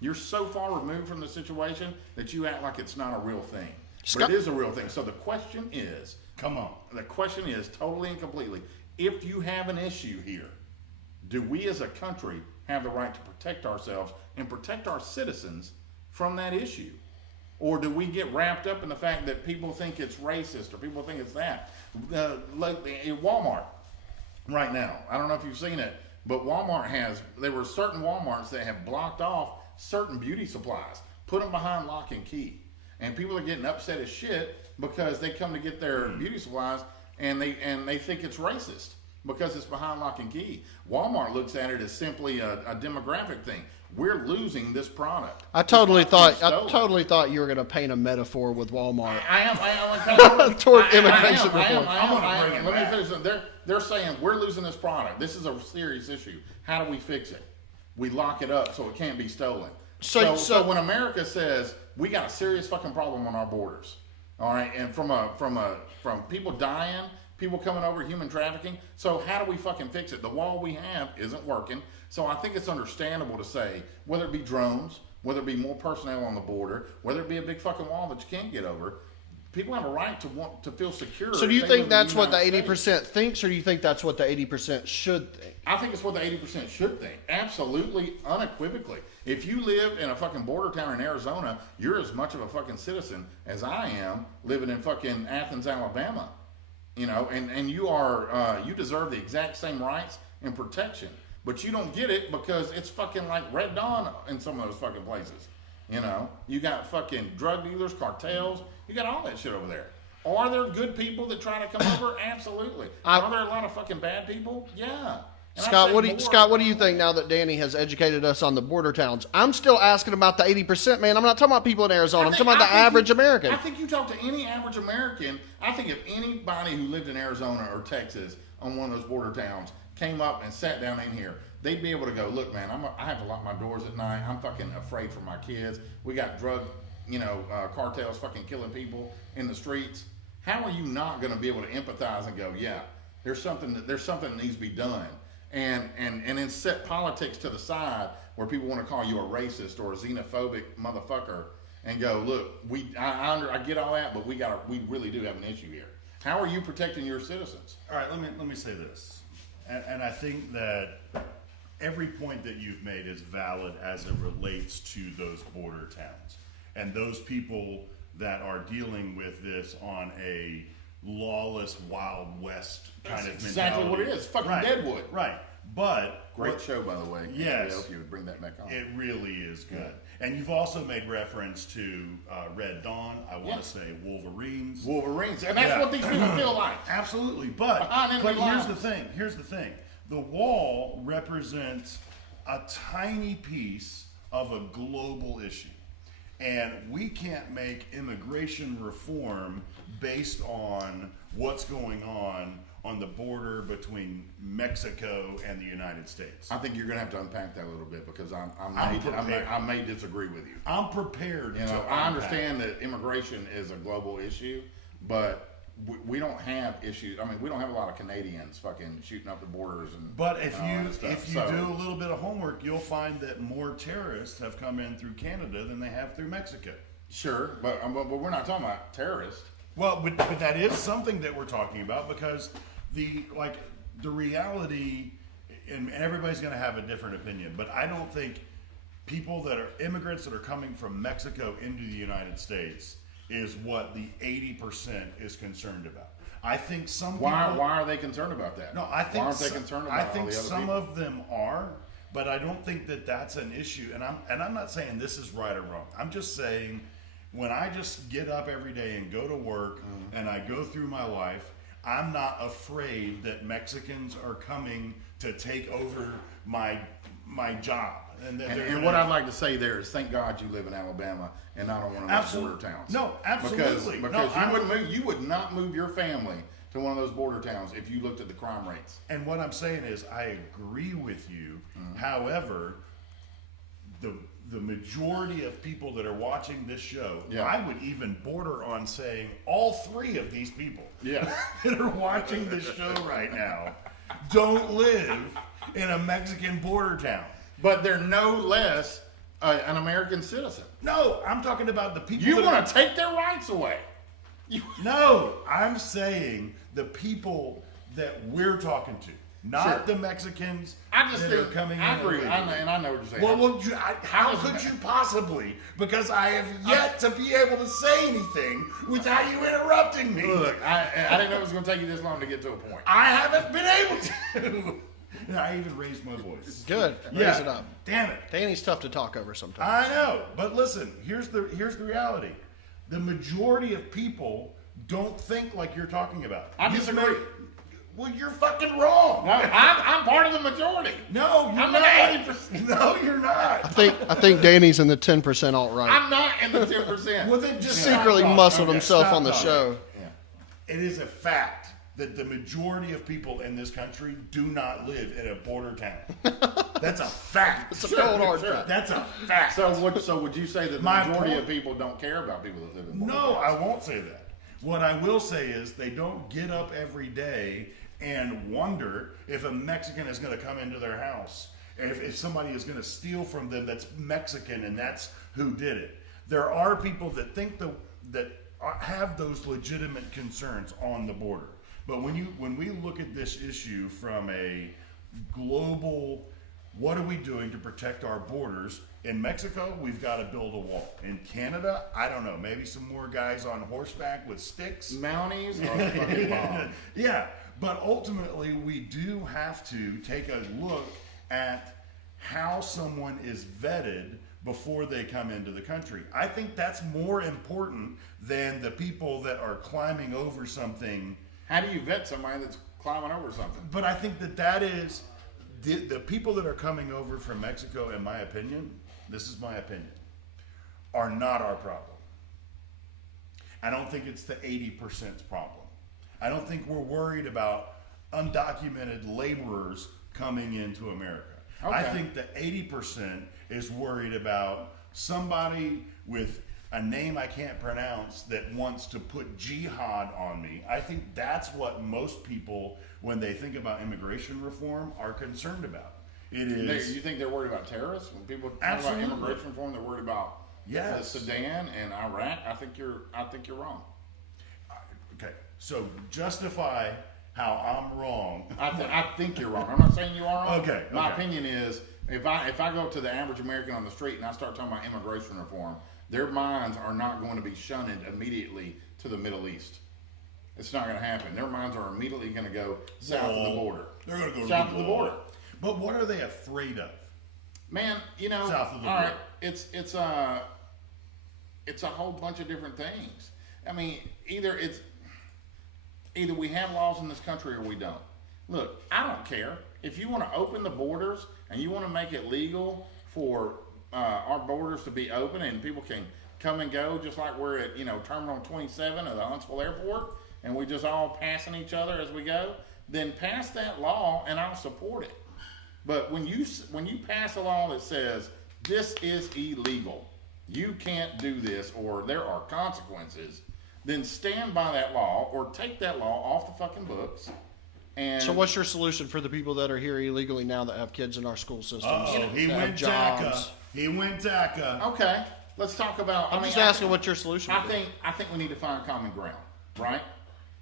you're so far removed from the situation that you act like it's not a real thing. But it is a real thing. So the question is, come on. The question is totally and completely, if you have an issue here, do we as a country have the right to protect ourselves and protect our citizens from that issue? Or do we get wrapped up in the fact that people think it's racist or people think it's that? Like in Walmart right now, I don't know if you've seen it, but there were certain Walmarts that have blocked off certain beauty supplies, put them behind lock and key. And people are getting upset as shit because they come to get their beauty supplies and they think it's racist because it's behind lock and key. Walmart looks at it as simply a demographic thing. We're losing this product. I totally thought you were going to paint a metaphor with Walmart. I am toward immigration reform. Let me finish. They're saying we're losing this product. This is a serious issue. How do we fix it? We lock it up so it can't be stolen. So when America says we got a serious fucking problem on our borders, all right, and from people dying, people coming over, human trafficking. So how do we fucking fix it? The wall we have isn't working. So I think it's understandable to say, whether it be drones, whether it be more personnel on the border, whether it be a big fucking wall that you can't get over, people have a right to want to feel secure. So do you think that's what the 80% thinks, or do you think that's what the 80% should think? I think it's what the 80% should think. Absolutely, unequivocally. If you live in a fucking border town in Arizona, you're as much of a fucking citizen as I am living in fucking Athens, Alabama. You know, and you deserve the exact same rights and protection. But you don't get it because it's fucking like Red Dawn in some of those fucking places. You know, you got fucking drug dealers, cartels, you got all that shit over there. Are there good people that try to come over? Absolutely. Are there a lot of fucking bad people? Yeah. And Scott, what do you think now that Danny has educated us on the border towns? I'm still asking about the 80%, man. I'm not talking about people in Arizona. I'm talking about the average American. I think you talk to any average American. I think if anybody who lived in Arizona or Texas on one of those border towns came up and sat down in here, they'd be able to go, look, man, I have to lock my doors at night. I'm fucking afraid for my kids. We got drug, cartels fucking killing people in the streets. How are you not going to be able to empathize and go, yeah, there's something that needs to be done, and then set politics to the side where people want to call you a racist or a xenophobic motherfucker and go, look, I get all that, but we really do have an issue here. How are you protecting your citizens? All right, let me say this, and I think that every point that you've made is valid as it relates to those border towns and those people that are dealing with this on a lawless Wild West kind of mentality. Exactly what it is. Fucking right. Deadwood. Right. But great show, by the way. Yes. I hope you would bring that back on. It really is good. Yeah. And you've also made reference to Red Dawn. I want to say Wolverines. And that's what these people feel like. Absolutely. But here's the thing. The wall represents a tiny piece of a global issue. And we can't make immigration reform based on what's going on the border between Mexico and the United States. I think you're going to have to unpack that a little bit because I may disagree with you. I'm prepared. I understand that immigration is a global issue, but we don't have issues. I mean, we don't have a lot of Canadians fucking shooting up the borders But if you do a little bit of homework, you'll find that more terrorists have come in through Canada than they have through Mexico. Sure, but we're not talking about terrorists. Well, but that is something that we're talking about because the reality, and everybody's going to have a different opinion, but I don't think people that are immigrants that are coming from Mexico into the United States is what the 80% is concerned about. I think some people... Why are they concerned about that? No, I think... Why aren't they concerned about I think all the other some people? of them are, but I don't think that that's an issue. And I'm not saying this is right or wrong. I'm just saying when I just get up every day and go to work and I go through my life, I'm not afraid that Mexicans are coming to take over my job. And what I'd like to say there is, thank God you live in Alabama and not on one of those border towns. No, absolutely. Because you would not move your family to one of those border towns if you looked at the crime rates. And what I'm saying is, I agree with you. However, the majority of people that are watching this show, I would even border on saying all three of these people that are watching this show right now don't live in a Mexican border town. But they're no less an American citizen. No, I'm talking about the people. You want to take their rights away? No, I'm saying the people that we're talking to, not the Mexicans I just that think, are coming I in. agree, and I know what you're saying. Well, how could you possibly? Because I have yet to be able to say anything without you interrupting me. Look, I didn't know it was going to take you this long to get to a point. I haven't been able to. I even raised my voice. Good. Raise Yeah. it up. Damn it. Danny's tough to talk over sometimes. I know, but listen. Here's the reality. The majority of people don't think like you're talking about. I disagree. Well, you're fucking wrong. No, I'm part of the majority. No, you're I'm not. in the 80%. No, you're not. I think Danny's in the 10% alt-right. I'm not in the 10%. Well, then just Secretly stop muscled talking. himself Stop on the talking. show. Yeah. It is a fact that the majority of people in this country do not live in a border town. That's a fact. It's a cold hard fact. That's a fact. So would you say that the My majority point- of people don't care about people that live in border No, towns? I won't say that. What I will say is they don't get up every day and wonder if a Mexican is going to come into their house, if somebody is going to steal from them that's Mexican and that's who did it. There are people that think that have those legitimate concerns on the border. But when we look at this issue from a global, what are we doing to protect our borders? In Mexico, we've got to build a wall. In Canada, I don't know, maybe some more guys on horseback with sticks. Mounties are fucking bomb. Yeah, but ultimately we do have to take a look at how someone is vetted before they come into the country. I think that's more important than the people that are climbing over something. How do you vet somebody that's climbing over something? But I think that is the people that are coming over from Mexico, in my opinion, this is my opinion, are not our problem. I don't think it's the 80% problem. I don't think we're worried about undocumented laborers coming into America. Okay. I think the 80% is worried about somebody with a name I can't pronounce that wants to put jihad on me. I think that's what most people, when they think about immigration reform, are concerned about. It is. You think they're worried about terrorists? When people talk Absolutely. about immigration reform, they're worried about Yes. the Sudan and Iraq. I think you're wrong. Okay, so justify how I'm wrong. I think you're wrong. I'm not saying you are wrong. Okay, My okay. opinion is if I go to the average American on the street and I start talking about immigration reform, their minds are not going to be shunned immediately to the Middle East. It's not going to happen. Their minds are immediately going to go south of the border. They're going to go south to of the border. But what are they afraid of? Man, South of the all right, border. it's a whole bunch of different things. I mean, either we have laws in this country or we don't. Look, I don't care. If you want to open the borders and you want to make it legal for our borders to be open and people can come and go just like we're at, Terminal 27 of the Huntsville Airport and we just all passing each other as we go, then pass that law and I'll support it. But when you pass a law that says this is illegal, you can't do this or there are consequences, then stand by that law or take that law off the fucking books. And So what's your solution for the people that are here illegally now that have kids in our school systems? Uh-oh, he that went have DACA. He went DACA. okay, let's talk about. I'm just asking what your solution I would be. think we need to find common ground, right?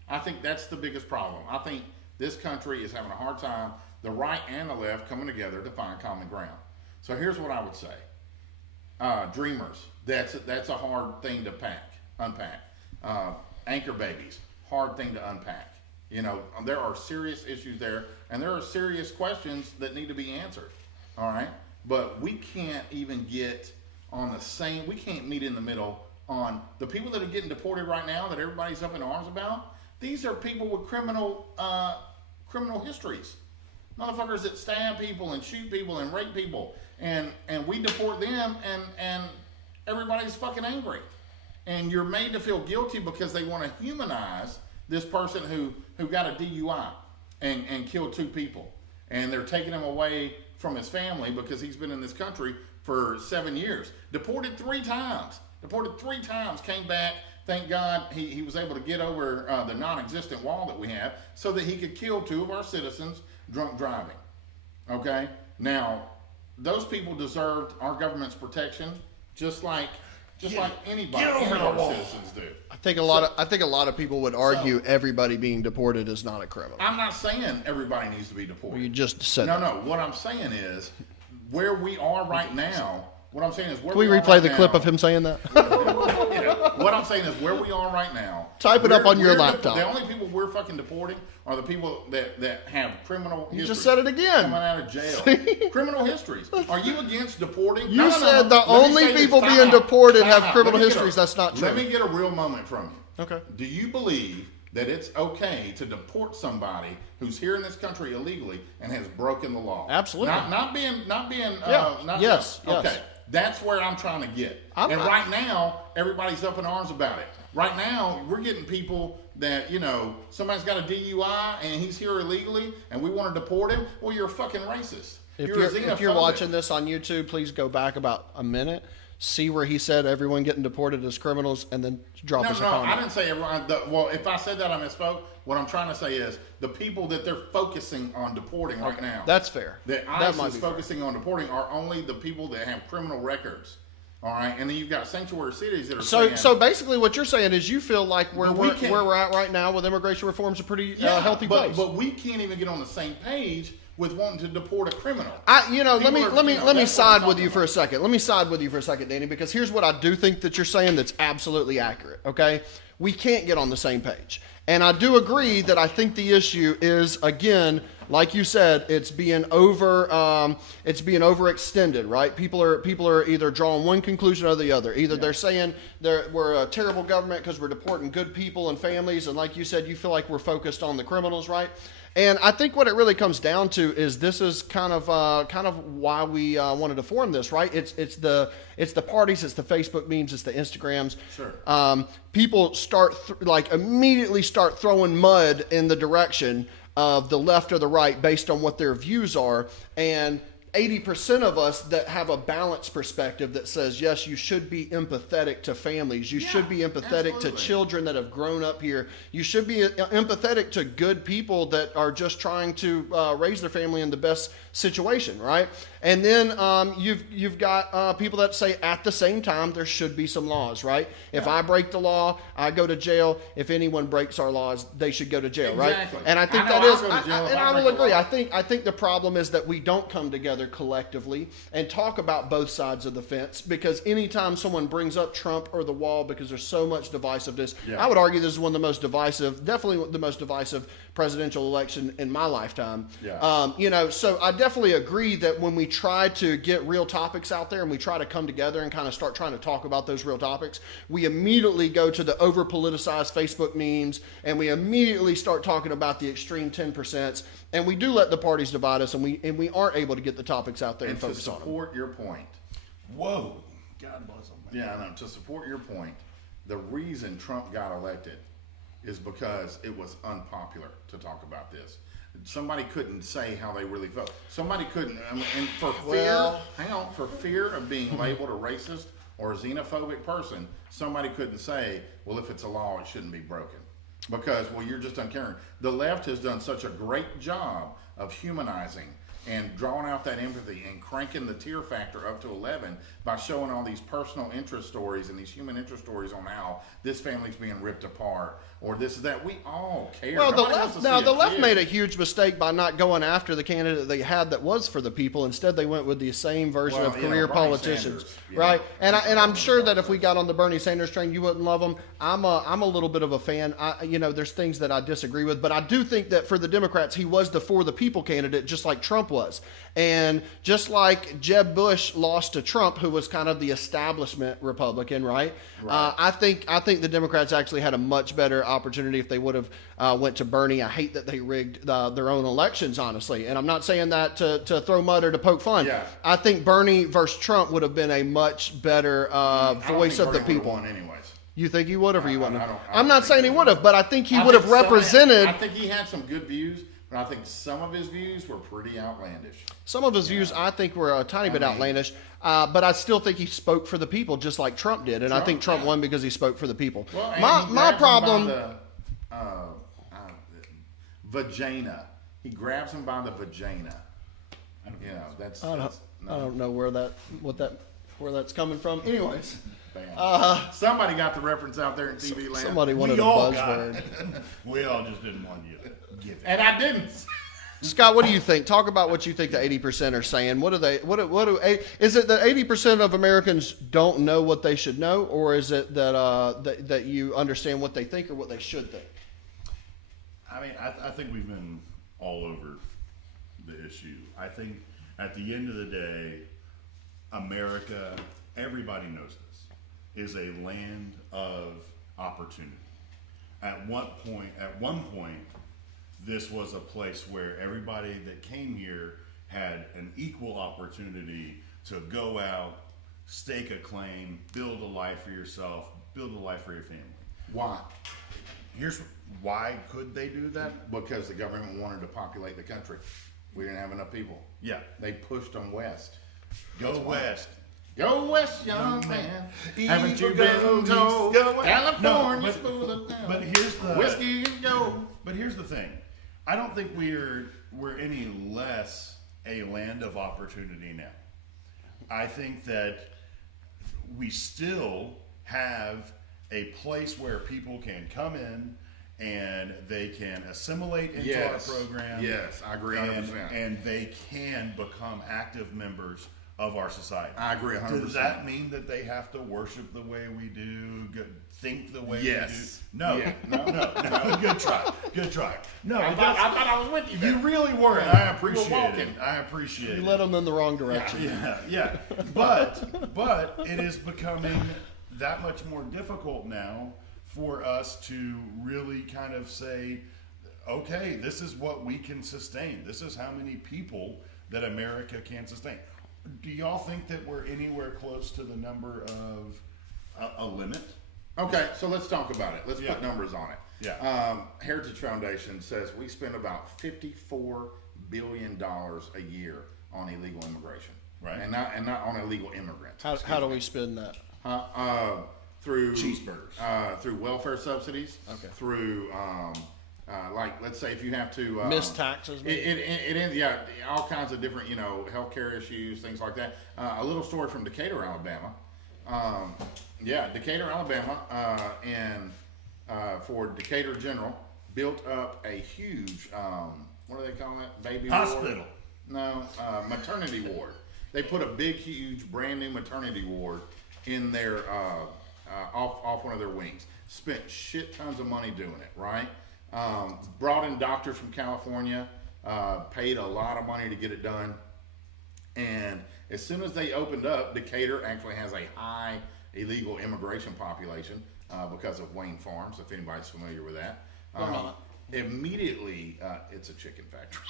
I think that's the biggest problem. I think this country is having a hard time, the right and the left coming together to find common ground. So here's what I would say. Dreamers, that's a hard thing to unpack. Anchor babies, hard thing to unpack. There are serious issues there, and there are serious questions that need to be answered. All right, but we can't even get on the same. We can't meet in the middle on the people that are getting deported right now that everybody's up in arms about. These are people with criminal histories, motherfuckers that stab people and shoot people and rape people, and we deport them, and everybody's fucking angry. And you're made to feel guilty because they want to humanize this person who got a DUI and killed 2 people. And they're taking him away from his family because he's been in this country for 7 years. Deported 3 times. Came back. Thank God he was able to get over the non-existent wall that we have so that he could kill 2 of our citizens drunk driving. Okay? Now, those people deserved our government's protection just like anybody, any of our citizens do. I think a lot of people would argue everybody being deported is not a criminal. I'm not saying everybody needs to be deported. You just said no. that. What I'm saying is where we are right now. What I'm saying is where Can we are replay right the now, clip of him saying that? What I'm saying is where we are right now. Type it up on your we're laptop. The only people we're fucking deporting are the people that have criminal histories. You just said it again. Coming out of jail. Criminal histories. Are you against deporting? You said the only people being deported have criminal histories. That's not true. Let me get a real moment from you. Okay. Do you believe that it's okay to deport somebody who's here in this country illegally and has broken the law? Absolutely. Not being. Yes. Okay. That's where I'm trying to get. Right now, everybody's up in arms about it. Right now, we're getting people that, somebody's got a DUI and he's here illegally and we want to deport him. Well, you're a fucking racist. If you're watching this on YouTube, please go back about a minute, see where he said everyone getting deported is criminals, and then drop us a comment. No, I didn't say everyone. Well, if I said that, I misspoke. What I'm trying to say is the people that they're focusing on deporting right now. That's fair. That ICE is focusing on deporting are only the people that have criminal records. All right, and then you've got sanctuary cities that are so basically what you're saying is you feel like where we're at right now with immigration reform is a pretty healthy place. But we can't even get on the same page with wanting to deport a criminal. Let me side with you for a second. Let me side with you for a second, Danny, because here's what I do think that you're saying that's absolutely accurate. Okay, we can't get on the same page, and I do agree that I think the issue is, again, like you said, it's being overextended, right? People are either drawing one conclusion or the other. Either they're saying we're a terrible government because we're deporting good people and families, and like you said, you feel like we're focused on the criminals, right? And I think what it really comes down to is this is kind of why we wanted to form this, right? It's the parties, it's the Facebook memes, it's the Instagrams. Sure. People start immediately start throwing mud in the direction of the left or the right based on what their views are, and 80% of us that have a balanced perspective that says, yes, you should be empathetic to families. You should be empathetic to children that have grown up here. You should be empathetic to good people that are just trying to raise their family in the best situation, right? And then you've got people that say at the same time there should be some laws, right? If I break the law, I go to jail. If anyone breaks our laws, they should go to jail, right? And I think I will agree. I think the problem is that we don't come together collectively and talk about both sides of the fence, because anytime someone brings up Trump or the wall, because there's so much divisiveness, I would argue this is one of the most divisive, definitely the most divisive presidential election in my lifetime. So I definitely agree that when we try to get real topics out there and we try to come together and kind of start trying to talk about those real topics, we immediately go to the over politicized Facebook memes and we immediately start talking about the extreme 10%, and we do let the parties divide us, and we aren't able to get the topics out there and focus on them. To support your point. Whoa. God bless them. Yeah, I know. To support your point, the reason Trump got elected is because it was unpopular to talk about this. Somebody couldn't say how they really felt. Somebody couldn't, and for fear of being labeled a racist or a xenophobic person, somebody couldn't say, well, if it's a law, it shouldn't be broken. Because, you're just uncaring. The left has done such a great job of humanizing and drawing out that empathy and cranking the tear factor up to 11 by showing all these personal interest stories and these human interest stories on how this family's being ripped apart or this is that. We all care. Well, the left made a huge mistake by not going after the candidate they had that was for the people. Instead, they went with the same version of career politicians, right? And I'm sure that if we got on the Bernie Sanders train, you wouldn't love him. I'm a little bit of a fan. There's things that I disagree with, but I do think that for the Democrats, he was the for the people candidate, just like Trump was. And just like Jeb Bush lost to Trump, who was kind of the establishment Republican, right? I think the Democrats actually had a much better opportunity if they would have went to Bernie. I hate that they rigged their own elections, honestly. And I'm not saying that to throw mud or to poke fun. Yeah. I think Bernie versus Trump would have been a much better voice of the people. Anyways. You think he would have, or you wouldn't? I'm not saying he would have, but I think he would have represented. I think he had some good views, but I think some of his views were pretty outlandish. Some of his views, I think, were a tiny bit outlandish, but I still think he spoke for the people, just like Trump did, and I think Trump won because he spoke for the people. Well, my problem. Vagina. He grabs him by the vagina. You know, that's I no. don't know where that's coming from. Anyways, Bam. Somebody got the reference out there in TV land. somebody wanted We a all got buzzword. it. We all just didn't want you to give it. And I didn't. Scott, what do you think? Talk about what you think the 80% are saying. Is it that 80% of Americans don't know what they should know, or is it that you understand what they think or what they should think? I mean, I think we've been all over the issue. I think at the end of the day, America, everybody knows this, is a land of opportunity. At one point, this was a place where everybody that came here had an equal opportunity to go out, stake a claim, build a life for yourself, build a life for your family. Why? Here's why could they do that? Because the government wanted to populate the country. We didn't have enough people. Yeah. They pushed them west. Go west. Go west, young man. Evil Haven't you go been told? east, go west. California's No, full of them. But here's the whiskey and gold. But here's the thing. I don't think we're any less a land of opportunity now. I think that we still have a place where people can come in and they can assimilate into our program. Yes, I agree 100%. And they can become active members of our society. I agree 100%. Does that mean that they have to worship the way we do, think the way Yes. we do? No. Yeah. No. Good try. No, I thought I was with you there. you really were, and I You were appreciate walking. it. I appreciate You it. led them in the wrong direction. Yeah. But it is becoming that much more difficult now for us to really kind of say, okay, this is what we can sustain. This is how many people that America can sustain. Do y'all think that we're anywhere close to the number of a limit? Okay, so let's talk about it. Let's put numbers on it. Yeah. Heritage Foundation says we spend about $54 billion a year on illegal immigration. Right. And not on illegal immigrants. How do we spend that? Through cheeseburgers, through welfare subsidies, Okay. through like let's say if you have to Miss taxes? all kinds of different healthcare issues, things like that. A little story from Decatur, Alabama. Decatur, Alabama, and for Decatur General built up a huge what do they call it? Baby hospital. ward? No, maternity ward. They put a big, huge, brand new maternity ward in their off one of their wings. Spent shit tons of money doing it, right? Brought in doctors from California, paid a lot of money to get it done. And as soon as they opened up, Decatur actually has a high illegal immigration population because of Wayne Farms, if anybody's familiar with that. not. Immediately, it's a chicken factory.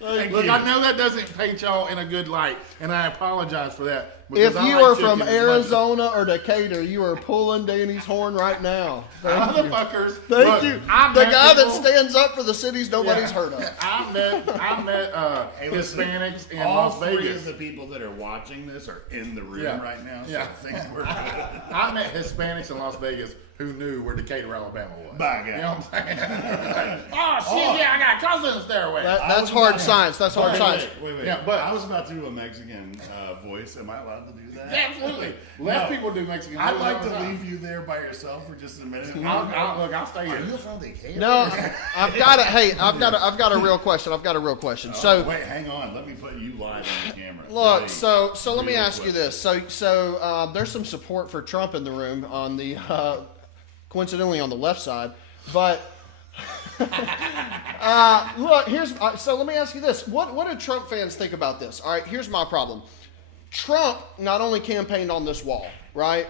Look, I know that doesn't paint y'all in a good light, and I apologize for that. If because I you like are from chicken as much as- Arizona or Decatur, you are pulling Danny's horn right now. Thank you. Motherfuckers. Thank look, you. I The met guy that people- stands up for the cities nobody's Yeah. heard of. I met Hey, listen, Hispanics in all Las three Vegas. of the people that are watching this are in the room Yeah. right now, so Yeah. things were good. I met Hispanics in Las Vegas who knew where Decatur, Alabama was. By God. You know what I'm saying? Oh, shit, yeah, I got cousins there. Wait. That's hard science. That's hard science. Wait. Yeah, but- I was about to do a Mexican voice. Am I allowed to do that? Yeah, absolutely. Left No. people do Mexican I'd food like all the to time. leave you there by yourself for just a minute. I'll stay here. Are you from Decatur? No, I've got a real question. So Wait, hang on. Let me put you live on the camera. look, Ready? so let me Real ask you question. this. So there's some support for Trump in the room on the coincidentally on the left side, but look, so let me ask you this. What do Trump fans think about this? All right, here's my problem. Trump not only campaigned on this wall, right?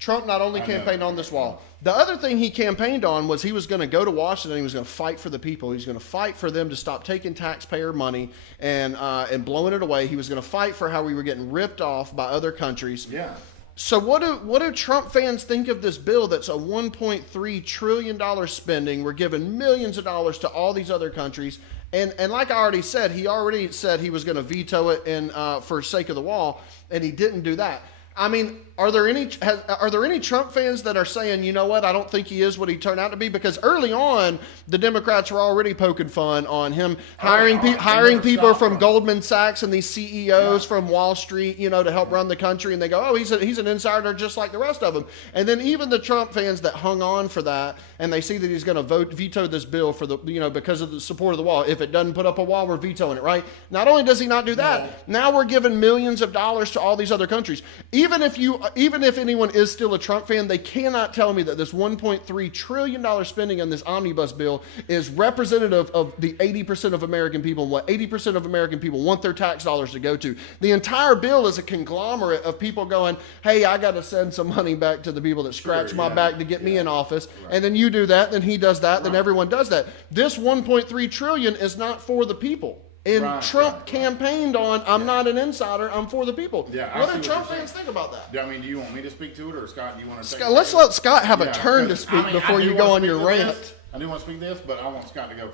Trump not only campaigned on this wall. The other thing he campaigned on was he was going to go to Washington. He was going to fight for the people. He was going to fight for them to stop taking taxpayer money and blowing it away. He was going to fight for how we were getting ripped off by other countries. Yeah. So what do Trump fans think of this bill that's a $1.3 trillion spending? We're giving millions of dollars to all these other countries. And like I already said, he was going to veto it for sake of the wall, and he didn't do that. I mean, are there any Trump fans that are saying, you know what, I don't think he is what he turned out to be? Because early on, the Democrats were already poking fun on him hiring people from Goldman Sachs and these CEOs from Wall Street, you know, to help run the country. And they go, oh, he's an insider just like the rest of them. And then even the Trump fans that hung on for that, and they see that he's going to veto this bill for the, you know, because of the support of the wall. If it doesn't put up a wall, we're vetoing it, right? Not only does he not do that, now we're giving millions of dollars to all these other countries. Even if anyone is still a Trump fan, they cannot tell me that this $1.3 trillion spending on this omnibus bill is representative of the 80% of American people and what 80% of American people want their tax dollars to go to. The entire bill is a conglomerate of people going, hey, I got to send some money back to the people that scratch my back to get me in office. Right. And then you do that, then he does that, then everyone does that. This $1.3 trillion is not for the people. And Trump campaigned on, I'm not an insider, I'm for the people. Yeah, what do Trump fans think about that? I mean, do you want me to speak to it, or Scott, do you want to Scott, let's let Scott have a turn to speak before you go on your rant. I do want to speak this, but I want Scott to go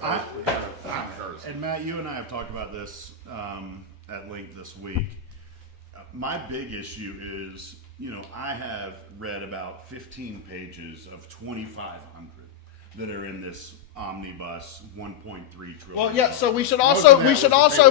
first. And Matt, you and I have talked about this at length this week. My big issue is, you know, I have read about 15 pages of 2,500 that are in this omnibus 1.3 trillion. Well, yeah. So we should also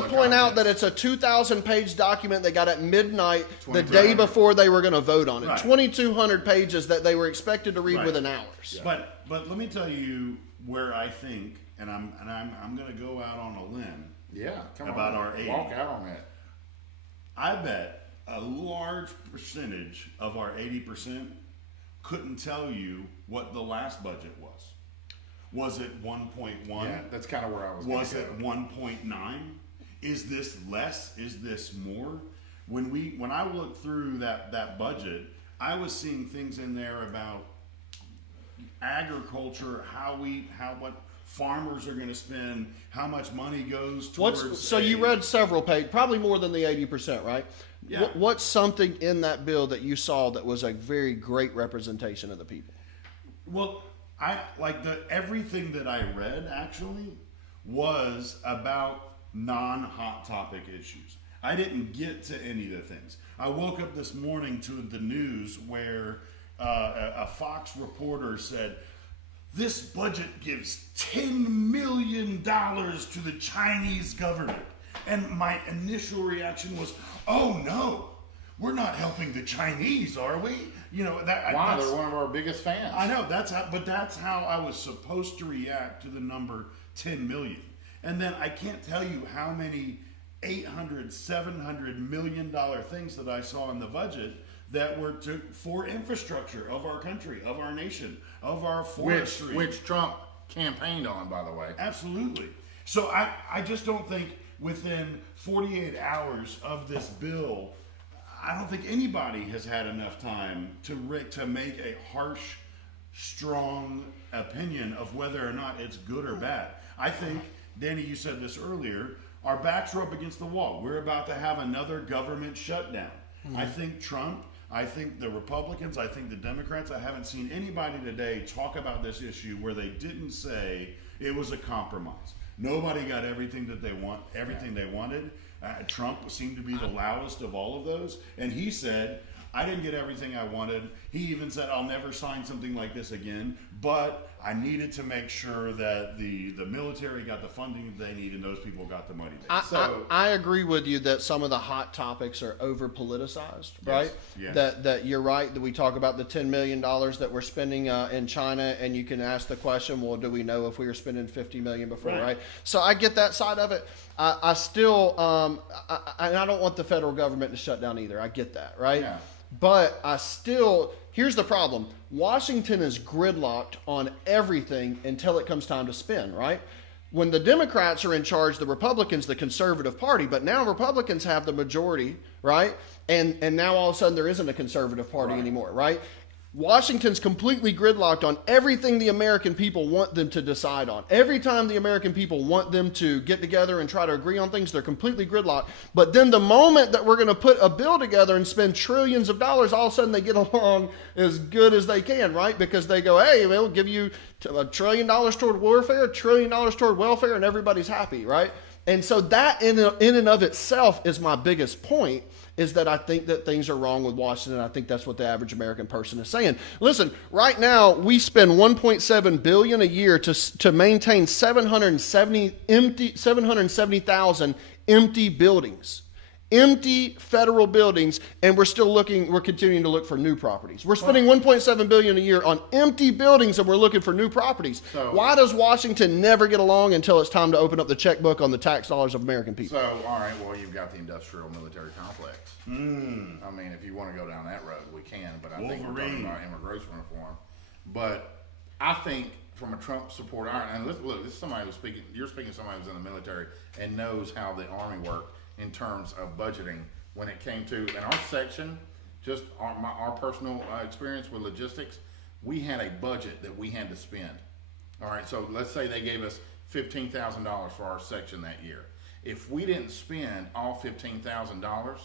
point out that it's a 2,000-page document they got at midnight the day before they were going to vote on it. Right. 2,200 pages that they were expected to read within hours. Yeah. But let me tell you where I think, and I'm going to go out on a limb. Yeah, about our 80. Walk out on that. I bet a large percentage of our 80% couldn't tell you what the last budget was. Was it 1.1? Yeah, that's kind of where I was. Was it 1.9? Is this less? Is this more? When I looked through that budget, I was seeing things in there about agriculture, what farmers are going to spend, how much money goes towards. So you read several pages, probably more than the 80%, right? Yeah. What's something in that bill that you saw that was a very great representation of the people? Well, everything that I read actually was about non-hot topic issues. I didn't get to any of the things. I woke up this morning to the news where a Fox reporter said, this budget gives $10 million to the Chinese government. And my initial reaction was, oh no, we're not helping the Chinese, are we? You know, they're one of our biggest fans. I know, that's how I was supposed to react to the number 10 million. And then I can't tell you how many $800, $700 million things that I saw in the budget that were for infrastructure of our country, of our nation, of our forestry. Which Trump campaigned on, by the way. Absolutely. So I just don't think within 48 hours of this bill, I don't think anybody has had enough time to make a harsh, strong opinion of whether or not it's good or bad. I think, Danny, you said this earlier, our backs are up against the wall. We're about to have another government shutdown. Mm-hmm. I think Trump, I think the Republicans, I think the Democrats, I haven't seen anybody today talk about this issue where they didn't say it was a compromise. Nobody got everything that they wanted. Trump seemed to be the loudest of all of those. And he said, I didn't get everything I wanted. He even said, I'll never sign something like this again. But I needed to make sure that the military got the funding that they need and those people got the money. I agree with you that some of the hot topics are over politicized, right? Yes. That you're right, that we talk about the $10 million that we're spending in China, and you can ask the question, well, do we know if we were spending $50 million before, right? So I get that side of it. I still, I don't want the federal government to shut down either. I get that, right? Yeah. But here's the problem. Washington is gridlocked on everything until it comes time to spend, right? When the Democrats are in charge, the Republicans, the conservative party, but now Republicans have the majority, right? And now all of a sudden there isn't a conservative party anymore, right? Washington's completely gridlocked on everything the American people want them to decide on. Every time the American people want them to get together and try to agree on things, they're completely gridlocked. But then the moment that we're going to put a bill together and spend trillions of dollars, all of a sudden they get along as good as they can, right? Because they go, hey, we'll give you $1 trillion toward warfare, $1 trillion toward welfare, and everybody's happy, right? And so that in and of itself is my biggest point, is that I think that things are wrong with Washington. I think that's what the average American person is saying. Listen, right now we spend $1.7 billion a year to maintain 770,000 empty buildings. Empty federal buildings, and we're continuing to look for new properties. We're spending $1.7 billion a year on empty buildings, and we're looking for new properties. So, why does Washington never get along until it's time to open up the checkbook on the tax dollars of American people? So, all right, well, you've got the industrial military complex. I mean, if you want to go down that road, we can, but I think we're talking about immigration reform. But I think from a Trump supporter, and look, this is somebody who's speaking, you're speaking to somebody who's in the military and knows how the Army worked in terms of budgeting when it came to, in our section, just our personal experience with logistics, we had a budget that we had to spend. All right, so let's say they gave us $15,000 for our section that year. If we didn't spend all $15,000,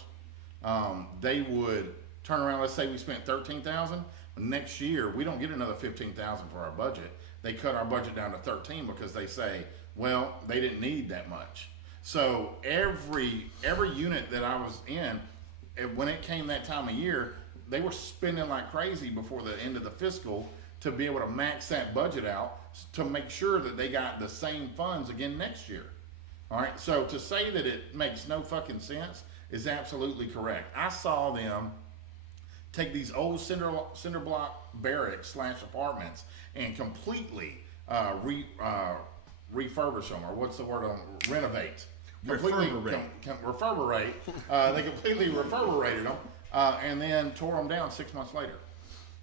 they would turn around, let's say we spent $13,000, next year we don't get another $15,000 for our budget. They cut our budget down to 13 because they say, well, they didn't need that much. So every unit that I was in, when it came that time of year, they were spending like crazy before the end of the fiscal to be able to max that budget out to make sure that they got the same funds again next year. All right, so to say that it makes no fucking sense is absolutely correct. I saw them take these old cinder block barracks / apartments and completely refurbish them, or what's the word on renovate. Completely reverberate. They completely reverberated them and then tore them down 6 months later.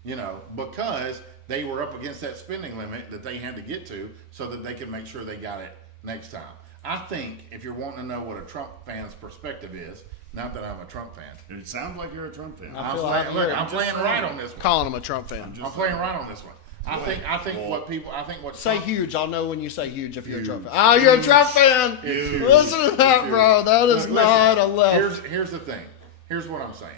You know, because they were up against that spending limit that they had to get to so that they could make sure they got it next time. I think if you're wanting to know what a Trump fan's perspective is, not that I'm a Trump fan. It sounds like you're a Trump fan. I'm playing right on this one. Calling him a Trump fan. I'm playing right on this one. I think what say Trump, huge. I'll know when you say huge if you're a Trump fan. Oh, you're a Trump fan. Listen to that, bro. That is not a left. Here's the thing. Here's what I'm saying.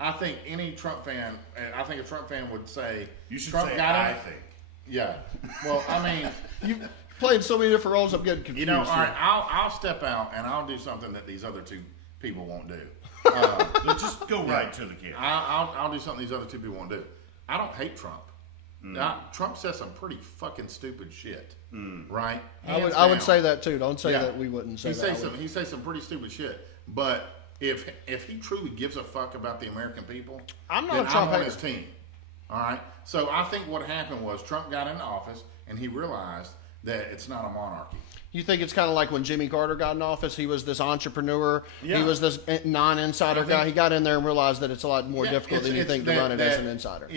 I think any Trump fan, and I think a Trump fan would say, you should Trump say got I him. think. Yeah. Well, I mean, you've played so many different roles. I'm getting confused. You know, all right. I'll step out and I'll do something that these other two people won't do. Just go right to the camera. I'll do something these other two people won't do. I don't hate Trump. Trump says some pretty fucking stupid shit, right? I would say that too. Don't say that we wouldn't say that. He says some pretty stupid shit. But if he truly gives a fuck about the American people, I'm not a Trump on his team. All right. So I think what happened was Trump got into office and he realized that it's not a monarchy. You think it's kind of like when Jimmy Carter got in office? He was this entrepreneur. Yeah. He was this non-insider guy. He got in there and realized that it's a lot more difficult than you think to run it as an insider.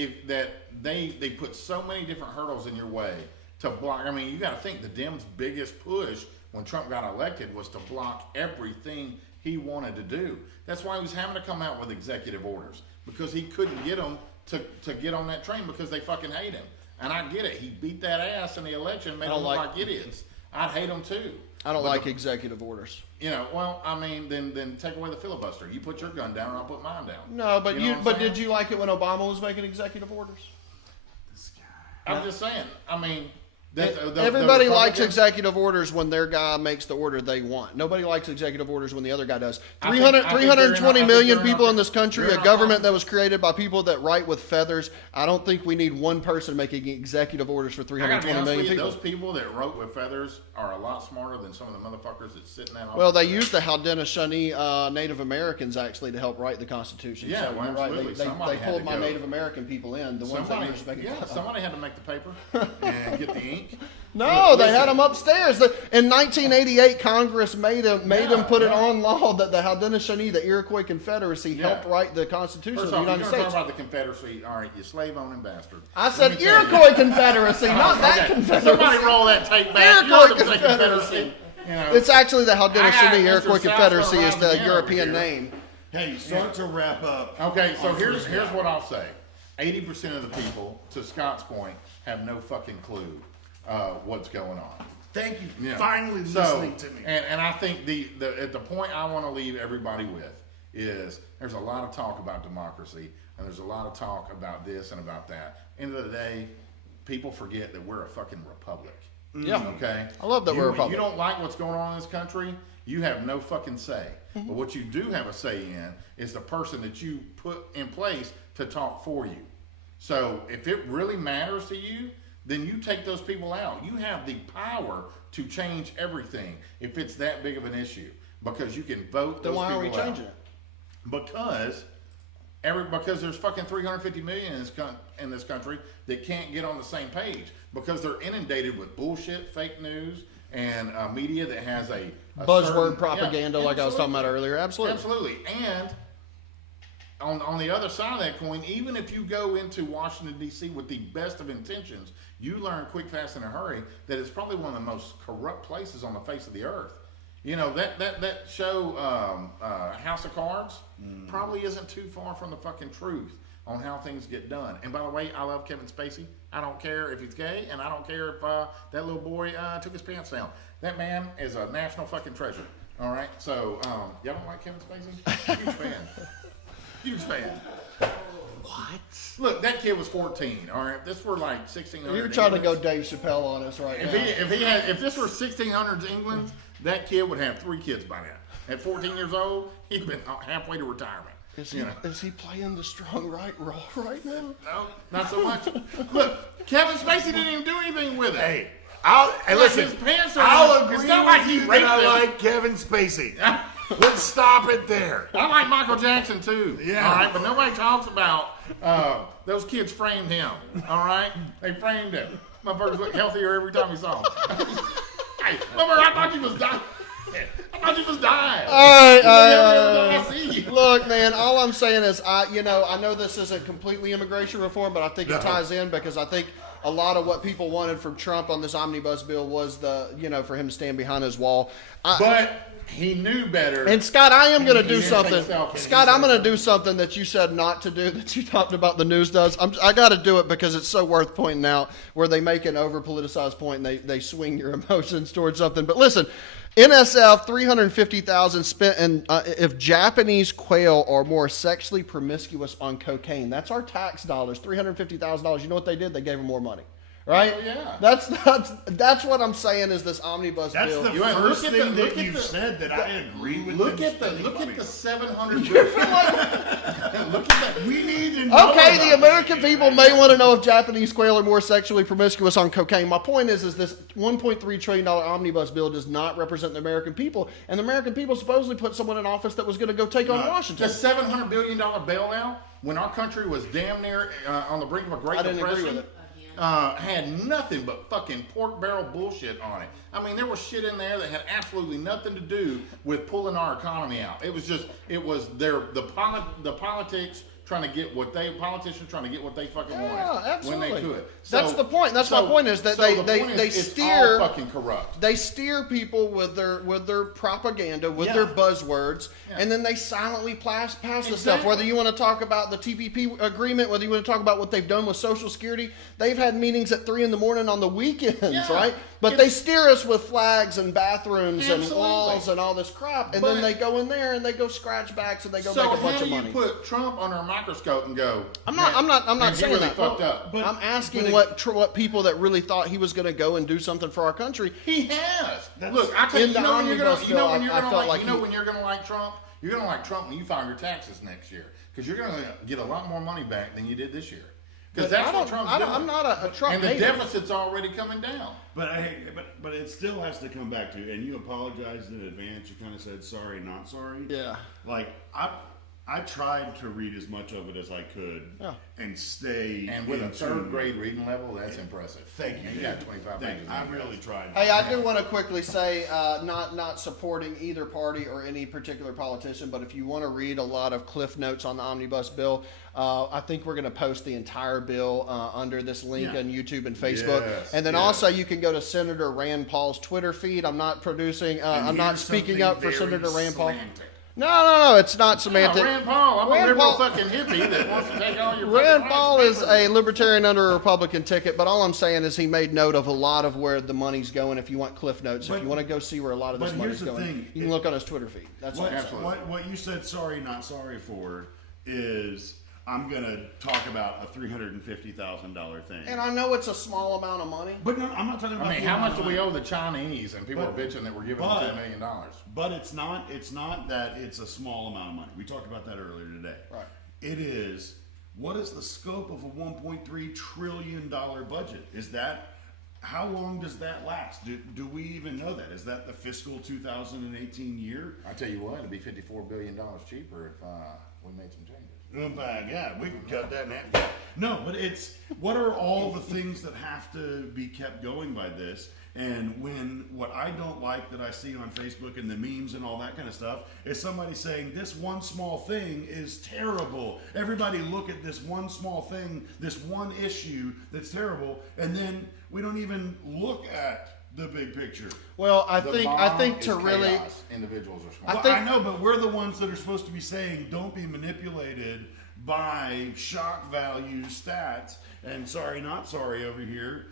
They put so many different hurdles in your way to block. I mean, you got to think the Dems' biggest push when Trump got elected was to block everything he wanted to do. That's why he was having to come out with executive orders, because he couldn't get them to get on that train because they fucking hate him. And I get it. He beat that ass in the election, made them look like idiots. I'd hate them too. I don't like executive orders. You know, well, I mean, then take away the filibuster. You put your gun down, and I'll put mine down. No, but but did you like it when Obama was making executive orders? This guy. I'm just saying. I mean, everybody likes executive orders when their guy makes the order they want. Nobody likes executive orders when the other guy does. 320 million people in this country, a government that was created by people that write with feathers. I don't think we need one person making executive orders for 320 million people. Those people that wrote with feathers are a lot smarter than some of the motherfuckers that sit in that office. Well, they used the Haudenosaunee Native Americans actually to help write the Constitution. Yeah, so well, absolutely. They pulled my Native American people in, the ones that were just making somebody had to make the paper and get the ink. No, they had them upstairs. In 1988, Congress made them put it on law that the Haudenosaunee, the Iroquois Confederacy, helped write the Constitution of the United States. Talk about the Confederacy. All right, you slave-owning bastard. I said Iroquois Confederacy, not that Confederacy. Somebody roll that tape back. Iroquois Confederacy. You know, it's actually the Haudenosaunee Iroquois Confederacy is the European name. Hey, start to wrap up. Okay, so here's what I'll say. 80% of the people, to Scott's point, have no fucking clue what's going on. Thank you for finally listening to me. And I think the point I want to leave everybody with is there's a lot of talk about democracy and there's a lot of talk about this and about that. End of the day, people forget that we're a fucking republic. Yeah. Okay. I love that we're a republic. You don't like what's going on in this country, you have no fucking say. But what you do have a say in is the person that you put in place to talk for you. So if it really matters to you, then you take those people out. You have the power to change everything if it's that big of an issue, because you can vote those people out. Then why are we changing it? Because there's fucking 350 million in this country that can't get on the same page because they're inundated with bullshit, fake news, and media that has a buzzword propaganda, like I was talking about earlier. Absolutely. And on the other side of that coin, even if you go into Washington, D.C. with the best of intentions, you learn quick, fast, in a hurry that it's probably one of the most corrupt places on the face of the earth. You know, that show, House of Cards, probably isn't too far from the fucking truth on how things get done. And by the way, I love Kevin Spacey. I don't care if he's gay, and I don't care if that little boy took his pants down. That man is a national fucking treasure. All right? So, y'all don't like Kevin Spacey? Huge fan. Huge fan. What? Look, that kid was 14, all right? This were like 1600s. You're trying to go Dave Chappelle on us right now. If this were 1600s England, that kid would have 3 kids by now. At 14 years old, he'd been halfway to retirement. Is he playing the strong right role right now? No, not so much. Look, Kevin Spacey didn't even do anything with it. Hey, listen, his pants are I'll it's agree not with like he you that raped I him. like Kevin Spacey. Let's stop it there. I like Michael Jackson too. Yeah. All right, but nobody talks about those kids framed him. All right, they framed him. Motherfuckers look healthier every time he saw him. Hey, motherfucker, I thought you was dying. I thought you was dying. All right. I see you. Look, man, all I'm saying is, I know this isn't completely immigration reform, but I think it ties in because I think a lot of what people wanted from Trump on this omnibus bill was for him to stand behind his wall. But he knew better. And Scott, I am going to He do didn't something. take selfies. Scott, I'm going to do something that you said not to do, that you talked about the news does. I got to do it because it's so worth pointing out, where they make an over-politicized point and they swing your emotions towards something. But listen, NSF, $350,000 spent in if Japanese quail are more sexually promiscuous on cocaine. That's our tax dollars, $350,000. You know what they did? They gave them more money. Right? Oh, yeah. That's what I'm saying is this omnibus That's bill. the first thing that you've said that I agree with. Look at the 700 billion. Look at that. We need to know. Okay, the about American it. people may want to know if Japanese quail are more sexually promiscuous on cocaine. My point is this $1.3 trillion omnibus bill does not represent the American people. And the American people supposedly put someone in office that was going to go take on Washington. The $700 billion bailout, when our country was damn near on the brink of a Great I didn't Depression, agree with it. had nothing but fucking pork barrel bullshit on it. I mean, there was shit in there that had absolutely nothing to do with pulling our economy out. It was the politics trying to get what they fucking wanted absolutely. when they could. That's the point. That's my point is that they steer all fucking corrupt. They steer people with their propaganda, with their buzzwords, and then they silently pass this stuff. Whether you want to talk about the TPP agreement, whether you want to talk about what they've done with Social Security, they've had meetings at 3 a.m. on the weekends, right? But they steer us with flags and bathrooms and walls and all this crap, and then they go in there and they go scratch backs and they go make a bunch of money. So how do you put Trump under a microscope and go? I'm not saying really that. fucked up. I'm asking what people that really thought he was going to go and do something for our country. He has. Look, I tell you, In the omnibus bill, I felt like when you're going to like Trump. You're going to like Trump when you file your taxes next year, because you're going to get a lot more money back than you did this year. Because that's what Trump's doing. I'm not a Trump and the hater. deficit's already coming down. But it still has to come back to, and you apologized in advance. You kind of said sorry, not sorry. Yeah. Like I tried to read as much of it as I could and stay. And with a in third tune. grade reading level, that's impressive. Thank you. And you got 25 pages. I really tried. Hey, I do want to quickly say, not supporting either party or any particular politician, but if you want to read a lot of cliff notes on the omnibus bill, I think we're going to post the entire bill under this link on YouTube and Facebook, and then also you can go to Senator Rand Paul's Twitter feed. I'm not producing. I'm not speaking up for Senator Rand Paul. No, it's not semantic. Rand Paul, I'm a liberal Paul, fucking hippie that wants to take all your Rand fucking Paul rights. is a libertarian under a Republican ticket, but all I'm saying is he made note of a lot of where the money's going. If you want cliff notes, if you want to go see where a lot of this money's going, you can look on his Twitter feed. That's all. What you said sorry, not sorry for is I'm gonna talk about a $350,000 thing. And I know it's a small amount of money. But no, I'm not talking about. I mean, the how amount much of do we money. owe the Chinese? And people are bitching that we're giving them $10 million. But it's not that it's a small amount of money. We talked about that earlier today. Right. It is, what is the scope of a $1.3 trillion budget? Is that, how long does that last? Do we even know that? Is that the fiscal 2018 year? I tell you what, it'd be $54 billion cheaper if we made some changes. Oh my God, we can cut that in half. No, but it's, what are all the things that have to be kept going by this? And when, what I don't like that I see on Facebook and the memes and all that kind of stuff is somebody saying this one small thing is terrible. Everybody look at this one small thing, this one issue that's terrible, and then we don't even look at the big picture. Well, I The think bomb to is really, chaos. Individuals are smart. Well, I know, but we're the ones that are supposed to be saying don't be manipulated by shock value stats. And sorry, not sorry over here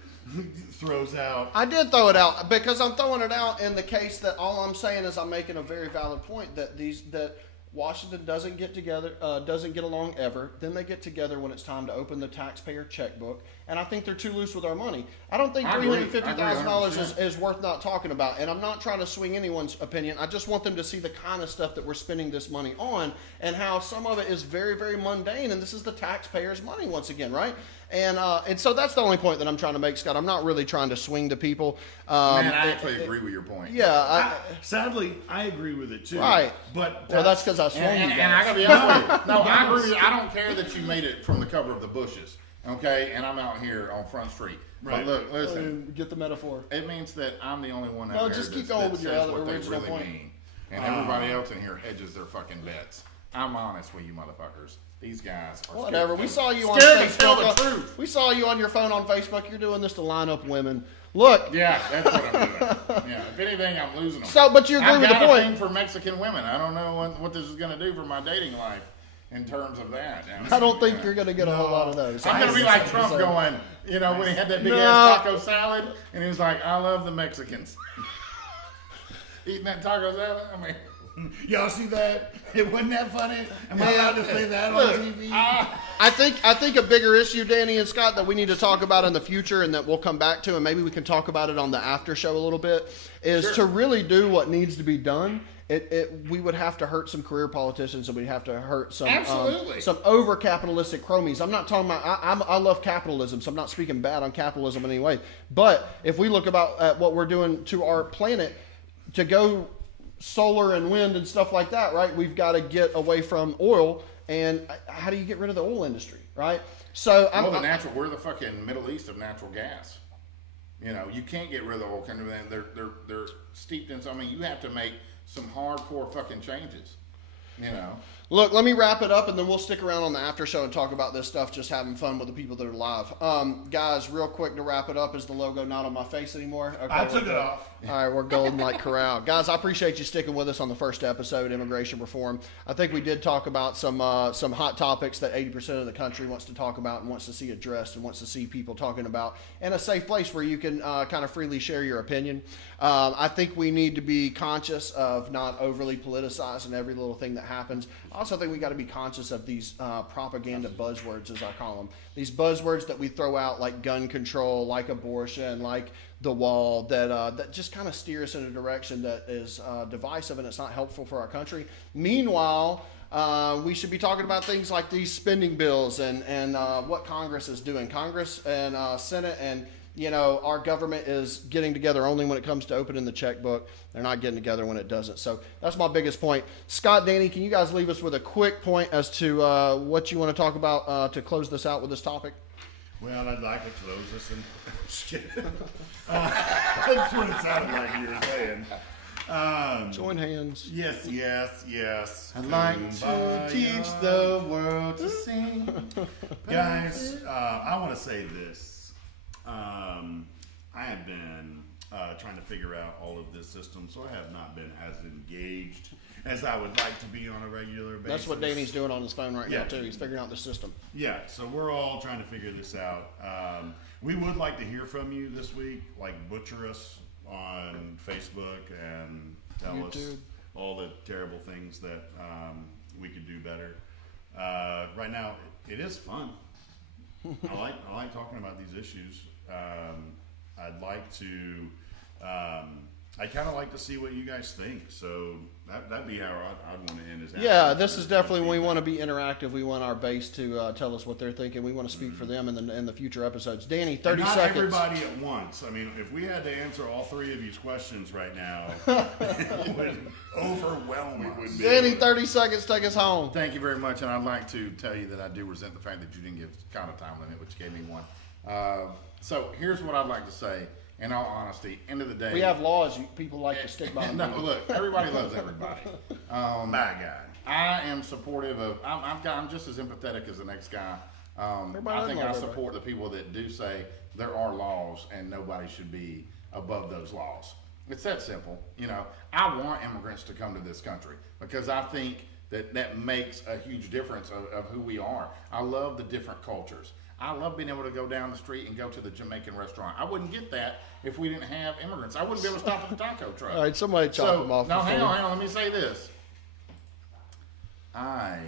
throws out. I did throw it out because I'm throwing it out in the case that all I'm saying is I'm making a very valid point that Washington doesn't get together, doesn't get along ever. Then they get together when it's time to open the taxpayer checkbook, and I think they're too loose with our money. I don't think I agree. $350,000 is worth not talking about, and I'm not trying to swing anyone's opinion. I just want them to see the kind of stuff that we're spending this money on, and how some of it is very, very mundane, and this is the taxpayers' money once again, right? And so that's the only point that I'm trying to make, Scott. I'm not really trying to swing the people. Man, I actually agree with your point. Yeah, Sadly, I agree with it too. Right. But well, that's because I swung And, you and I guys. gotta be honest with you. No, I agree with you. I don't care that you made it from the cover of the bushes, okay? And I'm out here on Front Street. Right. But look, listen. Get the metaphor. It means that I'm the only one out No, there just keep that going with your says other what they original really point. mean. And everybody else in here hedges their fucking bets. I'm honest with you motherfuckers. These guys are Whatever. scared We to- saw you on scared to tell Facebook. the truth. We saw you on your phone on Facebook. You're doing this to line up women. Look. Yeah, that's what I'm doing. Yeah, if anything, I'm losing them. So, but you agree I've with the got a point. thing for Mexican women. I don't know what this is going to do for my dating life in terms of that. I don't think Yeah. you're going to get a whole lot of those. I'm going to be like Trump going, you know, when he had that big ass taco salad, and he was like, I love the Mexicans. Eating that taco salad? I mean, y'all see that? It wasn't that funny. Am I allowed to say that Look, on TV? I think a bigger issue, Danny and Scott, that we need to talk about in the future and that we'll come back to, and maybe we can talk about it on the after show a little bit, is to really do what needs to be done. We would have to hurt some career politicians, and we'd have to hurt some some over capitalistic chromies. I'm not talking about. I love capitalism, so I'm not speaking bad on capitalism in any way. But if we look at what we're doing to our planet, to go solar and wind and stuff like that, right? We've got to get away from oil. And how do you get rid of the oil industry, right? So we're the fucking Middle East of natural gas. You know, you can't get rid of the oil country. They're steeped in something. You have to make some hardcore fucking changes. You know. Look, let me wrap it up, and then we'll stick around on the after show and talk about this stuff, just having fun with the people that are live. Guys, real quick to wrap it up, is the logo not on my face anymore? Okay, I took it off. All right, we're golden like Corral. Guys, I appreciate you sticking with us on the first episode, Immigration Reform. I think we did talk about some hot topics that 80% of the country wants to talk about and wants to see addressed and wants to see people talking about, and a safe place where you can kind of freely share your opinion. I think we need to be conscious of not overly politicizing every little thing that happens. I also think we got to be conscious of these propaganda buzzwords, as I call them. These buzzwords that we throw out, like gun control, like abortion, like the wall, that just kind of steer us in a direction that is divisive, and it's not helpful for our country. Meanwhile, we should be talking about things like these spending bills and what Congress is doing. Congress and Senate and our government is getting together only when it comes to opening the checkbook. They're not getting together when it doesn't. So that's my biggest point. Scott, Danny, can you guys leave us with a quick point as to what you want to talk about to close this out with this topic? Well, I'd like to close this and just kidding. That's what it sounded like you were saying. Join hands. Yes. I'd like to teach the world to sing. Guys, I want to say this. I have been trying to figure out all of this system, so I have not been as engaged as I would like to be on a regular basis. That's what Danny's doing on his phone right now, Yeah. too. He's figuring out the system. Yeah, so we're all trying to figure this out. We would like to hear from you this week, like butcher us on Facebook and tell us YouTube. all the terrible things that we could do better. right now it is fun. I like talking about these issues. I'd like to. I kind of like to see what you guys think. So that'd be how I'd want to end. Yeah, this is definitely when we want to be interactive. We want our base to tell us what they're thinking. We want to speak for them in the future episodes. Danny, 30 not seconds. Everybody at once. I mean, if we had to answer all three of these questions right now, it would overwhelm us. Danny, 30 seconds. Take us home. Thank you very much, and I'd like to tell you that I do resent the fact that you didn't give kind of time limit, which gave me one. So here's what I'd like to say. In all honesty, end of the day, We have laws. People like to stick by them. no, look, everybody loves everybody. Bad guy. I am supportive of. I'm just as empathetic as the next guy. I think I support the people that do say there are laws and nobody should be above those laws. It's that simple. You know, I want immigrants to come to this country because I think that makes a huge difference of who we are. I love the different cultures. I love being able to go down the street and go to the Jamaican restaurant. I wouldn't get that if we didn't have immigrants. I wouldn't be able to stop at the taco truck. All right, somebody chop them off. Now, hang on. Let me say this. I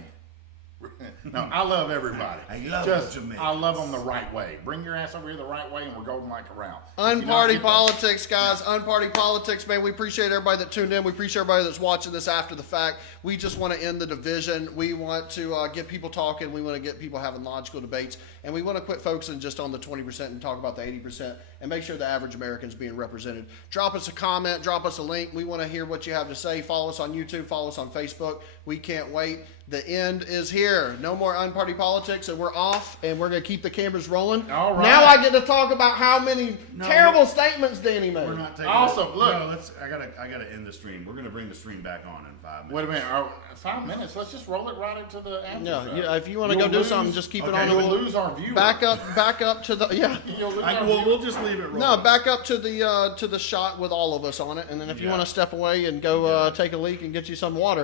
love everybody. I love Jamaicans. I love them the right way. Bring your ass over here the right way, and we're golden like a round. Unparty politics, guys. Unparty politics, man. We appreciate everybody that tuned in. We appreciate everybody that's watching this after the fact. We just want to end the division. We want to get people talking. We want to get people having logical debates. And we want to quit focusing just on the 20% and talk about the 80% and make sure the average American is being represented. Drop us a comment. Drop us a link. We want to hear what you have to say. Follow us on YouTube. Follow us on Facebook. We can't wait. The end is here. No more unparty politics, and we're off, and we're going to keep the cameras rolling. All right. Now I get to talk about how many terrible statements Danny made. We're not taking. Also, look. No, I gotta end the stream. We're gonna bring the stream back on in 5 minutes. Wait a minute. 5 minutes? Let's just roll it right into the after show. Yeah, if you want to go do something, just keep it on. You'll lose our viewers. Back up to the We'll just leave it rolling. No, back up to the shot with all of us on it, and then if you want to step away and go take a leak and get you some water.